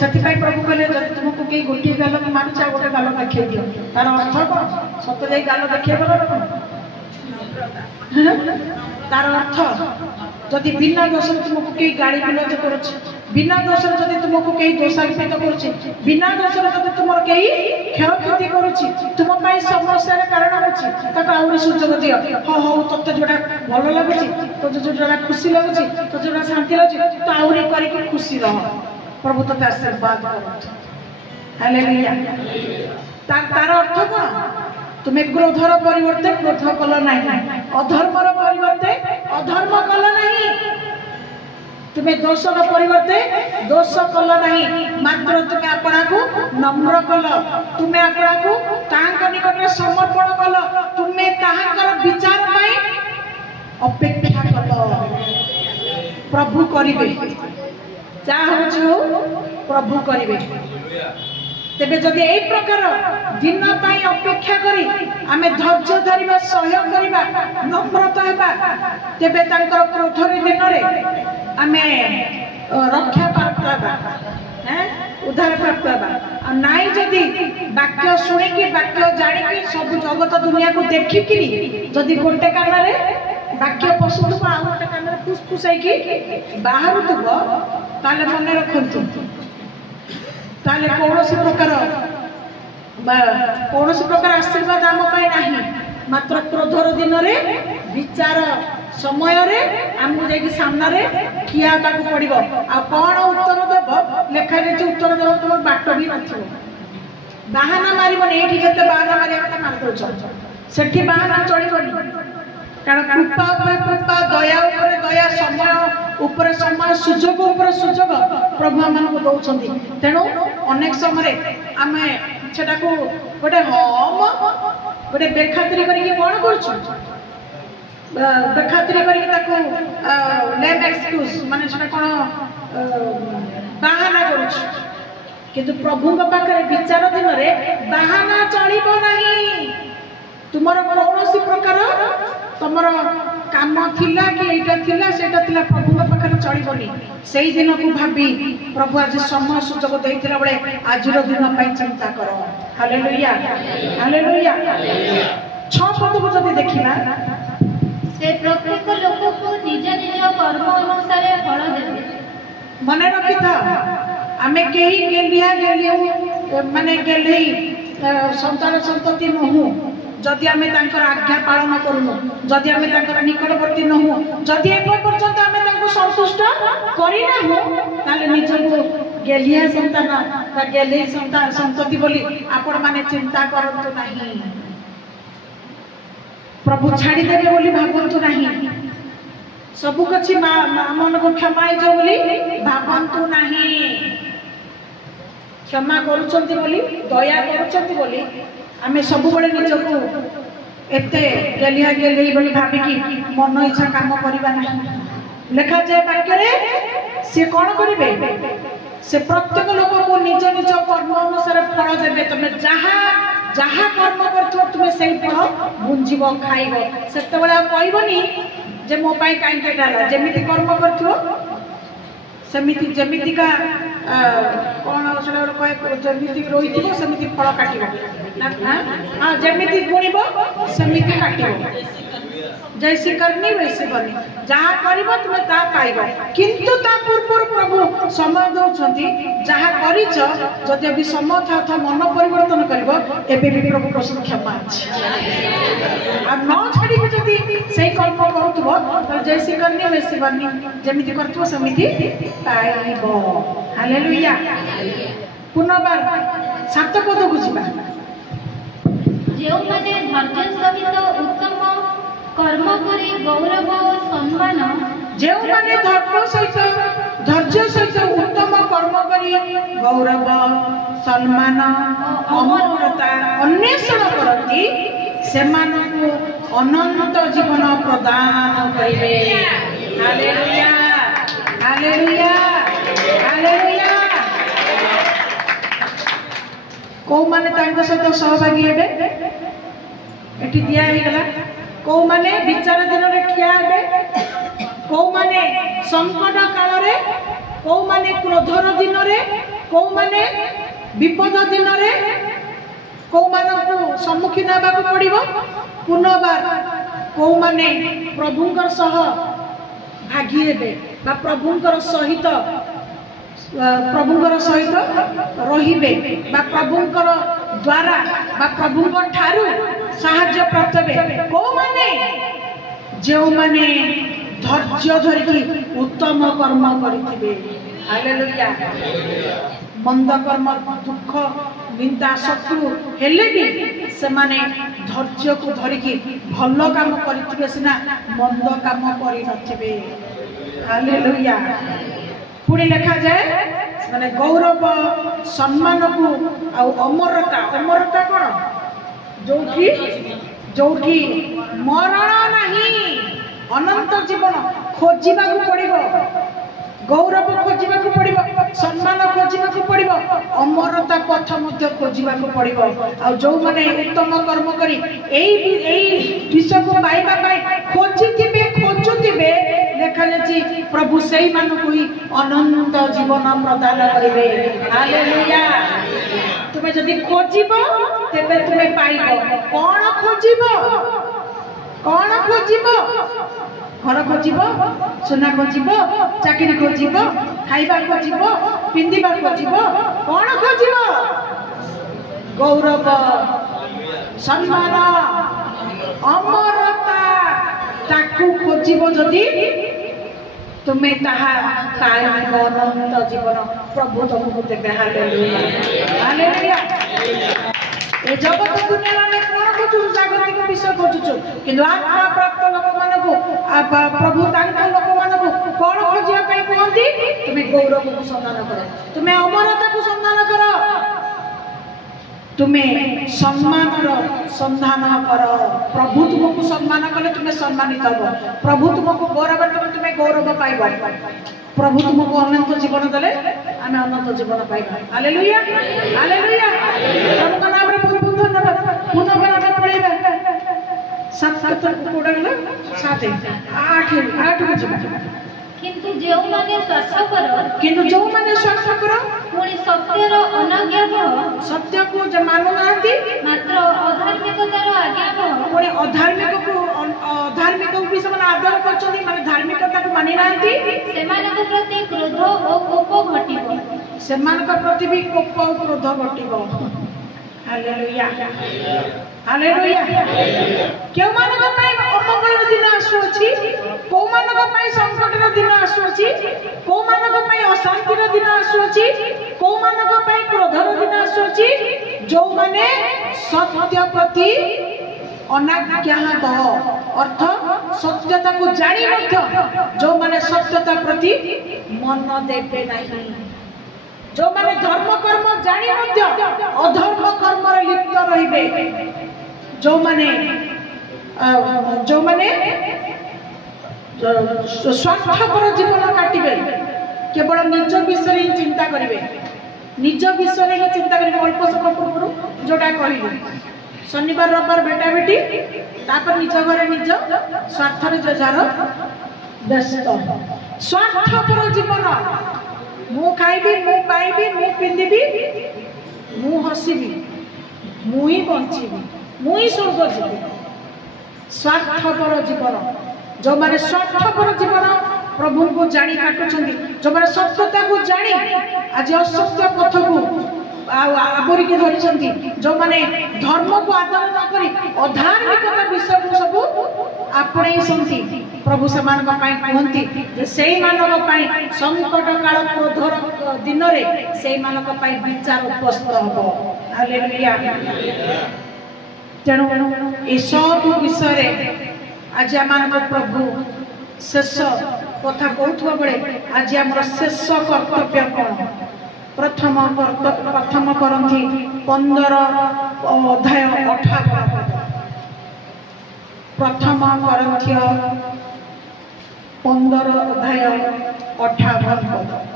सती पाई प्रभु कहले जदि तुमको के गोटी गाल मानचा गोटे गाल देखै दियो तार अर्थ कोन सत जाई गाल देखै गलो तार अर्थ जदि बिना दोष तुमको के गाड़ी गुलज करूछ बिना दोष जदि तुमको के दोषारोपित करूछ बिना दोष जदि तुमर के क्षयक्षति करूछ तुम पाई समस्या कारण होछि ताका आउरी सुजोग दियो हो हो तते जोडा भलो लागुछि तो जोडा खुशी लागुछि तो जोडा शांति लागुछि तो आउरी करी के खुशी रह प्रभु तते आशीर्वाद करो हालेलुया तार अर्थ कोन तुम्हें क्रोधर परिवर्ते क्रोध कल नहीं अधर्मर परिवर्ते अधर्म कल नहीं तुम्हें दोषर परिवर्ते दोष कल नहीं मात्र तुम्हें अपना को नम्र कल तुम्हें अपना को तांका निकट समर्पण कल तुम्हें तांकर विचार पाई अपेक्षा कल प्रभु करिवे चाहू प्रभु करिवे तेबे जदि एई प्रकार दिन पाई अपेक्षा करी आमे धैर्य धरिबा सहयोग करिबा नम्रता हेबा तेबे तांकर क्रोधर दिन रे आमे रक्षा प्राप्त हेबा उद्धार प्राप्त हेबा आ नाई जदि वाक्य सुनि कि वाक्य जानि कि सब जगत दुनिया को देखि कि जदि गोटे कान रे वाक्य पसुथबा आ गोटे कान रे फुसफुसाई कि बाहरुथबो ताले मने रखंतु ताले कौनसी प्रकार आशीर्वाद आम पाई नहीं मात्र क्रोधर दिन रे विचार समय रे आमको जाकि सामने ठिया ताकू पड़ो आ कौन उत्तर देव लेखा जाइए उत्तर देव तुम बाट भी नथिबो बाहाना मारिबनी एठी जते बाहाना मारिया कथा मार दउछ सेठी बाहाना चलिबनी कारण कृपा ऊपर कृपा दया ऊपर दया समय ऊपर समय सुजोग ऊपर सुजोग प्रभु आमको दउछंती तेणु अनेक समय आमे सेटा को गोटे हम गोटे बेखातिरी करके कोन करछु बेखातिरी करके ताको लेम एक्सक्यूज माने सेटा कोन बाहाना करछु किंतु प्रभु पाखरे विचार दिन रे बाहाना चलिबो नहीं तुमर कौनसी प्रकार तुमर काम थिला कि एटा थिला सेटा थिला प्रभु पाखरे चलिबोनी सेही दिन को भाबी प्रभु आज समय सुजोग देइतिला बळे आजिर दिन पई चिंता करो हालेलुया हालेलुया 6 पद को जदि देखिना से प्रत्येक लोक को निज निज कर्म अनुसार फल देबे मने रखिथा आमे केही गेलिया माने गेलेई संतान संतति नहु जदि आमे तांकर आज्ञा पालन करूनु जदि आमे तांकर निकटवर्ती नहु जदि एपर पर्यंत आमे तांको संतुष्ट करि नाहु ताले निजको गेलिया संतान का गेले संतान संतति बोली आपण माने चिंता करंतु नाही प्रभु छाड़ी देबे बोली भाबंतु नाही सबु कछि मन को क्षमाय जो बोली भाबंतु नाही क्षमा करूचंती बोली दया करूचंती बोली आमे सब बड़े निजको एते गेलिया गेले बोली भाबी कि मन इच्छा काम करिबा नाही लेखा जाय वाक्य रे से कोन करिवे से प्रत्येक लोक को निज निज कर्म अनुसार फल देबे तमे जहाँ कर्म कर तुम्हें से फल बुंजीब खाइब से कहबनी जे मो कहीं जमी कर्म कर सेमिति जमितिका कौन जमी रही सेमिति फल काट हाँ जमी बुणब सेमिति काट जैसी करनी वैसे करनी जहाँ कर तुम्हें ता पाइब किंतु ता पूर्व प्रभु समय दौरान जहाँ कर जदि समय था मन परिवर्तन कर प्रभु प्रसन्न क्षमा न छाड़ी जदि से कर्म करुव जैसी करनी वैसे करनी जमी करमि पाइब हालेलुया पुनर्बार 7 पद को जीवा जो माने धैर्य सहित उत्तम कर्म करी गौरव सम्मान जो माने धैर्य सहित उत्तम कर्म करी गौरव सम्मान अमरता अन्वेषण करती सेमानकु अनंत जीवन प्रदान करिवे हालेलुया हालेलुया हालेलुया को माने तांको सहित सहभागी हेबे एठी दिया हे गला को माने विचार दिन रे ठिया हेबे को माने संकट काल रे को माने क्रोधर दिन रे को माने विपद दिन रे को मानकु सम्मुखीन हेबाकु पड़िबो पुनर्बार को माने प्रभुंकर सह भागी हेबे बा प्रभुंकर सहित रहिबे बा प्रभुंकर द्वारा बा प्रभुंकर ठारू साहाय्य प्राप्त हेबे को माने जो माने धैर्य धरिकी उत्तम कर्म करिथिबे हालेलुया मंद कर्म दुख निंदा शत्रु हेले भी से माने धैर्य को धरिकी भल काम करिथिबे सिना मंद काम करि नथिबे हालेलुया पुणी लिखा जाए माने गौरव सम्मान को अमरता अमरता कौन जो मरण नहीं अनंत जीवन खोजा पड़ो गौरव खोजा पड़ो सम्मान खोजा पड़ो अमरता पथ खोजा पड़ो आ जो मैंने उत्तम कर्म करी विषय को पाइबा खोजुवे देखा जाए प्रभु से ही अनंत जीवन प्रदान करेंगे हालेलुया तुम्हें जदि खोजिब तेबे तुम्हें पाइब कौन खोजिब घर खोजिब सोना खोजिब चाकरी खोजिब खाइबा खोजिब पिंधिबा खोजिब कौन खोजिब गौरव सम्मान अमरता ताकू खोजिब जदि तुम्हें ताहा पाइब अनंत जीवन प्रभु तुमको देबे हालेलुया हालेलुया ए जगत दुनिया में कौन खोजु जागतिक विषय खोजु किंतु आत्मा प्राप्त लोक मानकु प्रभु तांका लोक मानकु कौन खोजिया पई कहंती तुम्हें गौरव को संधान करो तुम्हें अमरता को संधान करो तुम्हें सम्मान संधान कर प्रभु तुमको सम्मान कले तुम्हें सम्मानित हो प्रभु तुमको गौरव कले तुम्हें गौरव पाइब प्रभु तुमको अनंत जीवन देले आमे अनंत जीवन पाइबा हालेलुया हालेलुया प्रभु का नाम रे बहुत धन्यवाद पुनः आमे पढिबा 7 कोडा गला 7 8 को जीवा किंतु जो माने स्वार्थपर पुणी सत्यर अनाज्ञावह सत्य को जे मानु नांती मात्र अधार्मिकतार आज्ञावह पुणी अधार्मिक भी समान आदर करछनी माने धार्मिकता को मानि नांती सेमानक प्रति क्रोध ओ कोप घटिबो सेमानक प्रति भी कोप ओ क्रोध घटिबो हालेलुया हालेलुया केउ मानक पई अमंगल दिन आसुछि को मानक पई संकटर दिन आसुछि को मानक पई अशांतिर दिन आसुछि को मानक पई क्रोधर दिन आसुछि जो माने सत्य प्रति अनाज्ञावह अर्थ सत्यता को जानी मध्य जो माने सत्यता प्रति मन देबे नहीं जो माने धर्म कर्म जानी मध्य अधर्म कर्म रे लिप्त रहिबे जो माने स्वार्थपर जीवन काटिबे केवल निज विषय ही चिंता करिवे निज विषय ही चिंता करिवे अल्प समय पूर्व जोटा कहली शनिवार रविवार बेटा बेटी तापर निज घरे निज स्वार्थर जेजार व्यस्त स्वार्थपर जीवन मु खाइबी मु पाइबी मु पिंधिबी मु हसिबी मु ही बंचिबी मु ही स्वर्ग जीवी स्वार्थपर जीवन जो माने स्वार्थपर जीवन प्रभु को जानी काटुछंती जो माने सत्यता को जानी आज असत्य पथ को आवरी के धरिछंती जो माने धर्म को आदर न करी अधार्मिकता विषय को सब आपणे संती प्रभु समान का पाई कहंती जे सेई मानव पाई संकट काल क्रोधर दिन रे सेई मानव पाई विचार उपस्थित हबो हालेलुया तेणु ए सब विषय रे आज आम प्रभु शेष कथा कहूथुवा बेले आज आम शेष कर्तव्य कौन प्रथम करंथी 15 अध्याय 18 प्रथम करंथी 15 अध्याय 18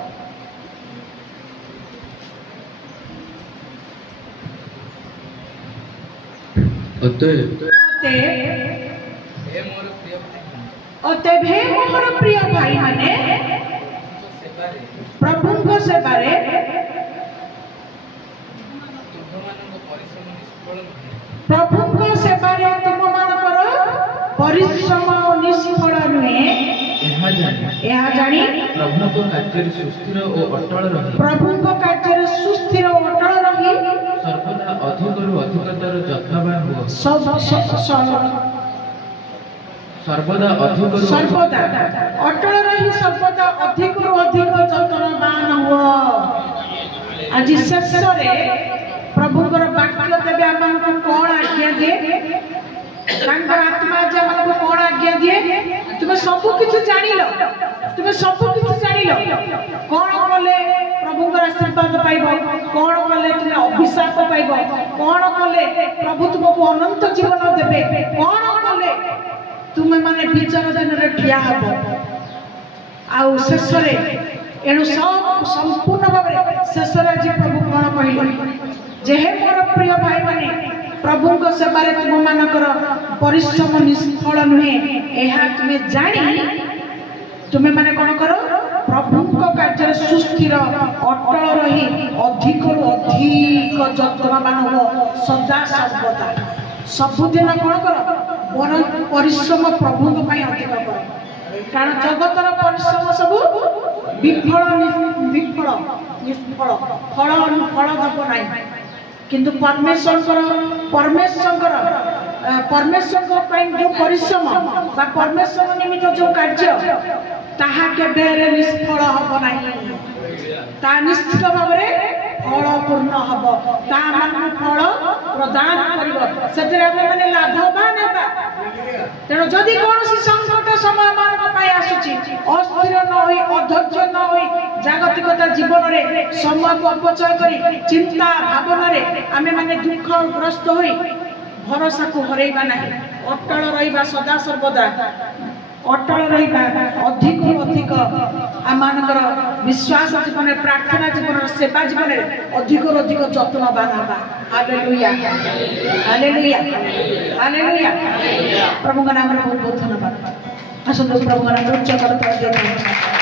पद अतएव हे मोर प्रिय भाई माने प्रभु को सेवारे प्रभु को सेवारे तुम मानकर परिश्रम निष्फल नुहे यह जानी प्रभु को कार्य सुस्थिर और अटल रही प्रभु को कार्य सुस्थिर और अटल रही सर्वदा अधिकरु अधिकतर यथावान हो सर्वदा अधिकरु सर्वदा अटल रही सर्वदा अधिकरु अधिक यत्नवान हो आज शेष रे प्रभुकर वाक्य देवे आमको कौन आज्ञा दिए तांकर आत्मा आज आमको कौन आज्ञा दिए तुम सब किछ जानिल तुम सब किछ जानिल कौन कले प्रभुकर आशीर्वाद पाइबो कौन कले तुम अभिशाप पाइबो कौन कले प्रभु तुमको अनंत जीवन देबे कौन कले तुम माने विचार दिन रे ठिया हबो आउ शेष रे एणु सब संपूर्ण भाव शेष रे आज प्रभु कौन कहले जे हे मोर प्रिय भाई माने प्रभु को सेवारे तुम मानकर परिश्रम निष्फल नुहे एहा तुमे जानी तुमे माने कोन करो प्रभु को कार्य सुस्थिर अटल रही अधिक अधिक यत्नवान हो सदा सर्वदा सबुदिन कोन करो बर परिश्रम प्रभु को अधिक करो कारण जगतर परिश्रम सब विफल निष्फल फल फल दब नहीं किंतु परमेश्वर जो परिश्रम बा परमेश्वर निमित्त जो कार्य ताहा केबे निष्फल हब नहीं ता निश्चित भाव फल पूर्ण हम ता फल प्रदान कर से लाभवान होगा तेणु जदि कौन संकट समय मान आसूची अस्थिर न हो अधैर्य न हो जागतिकता जीवन में समय को अपचय कर चिंता भावना आमे माने दुखग्रस्त हो भरोसा को हरइबा नहीं अटल रहिबा सदा सर्वदा अटल रहिबा अधिक अधिक आमानकर विश्वास जीवन प्रार्थना जीवन सेवा जीवन अधिक अधिक यत्नवान होगा हालेलुया हालेलुया हालेलुया प्रभु का नाम बहुत बहुत धन्यवाद आसंत प्रभु का नाम उच्च करते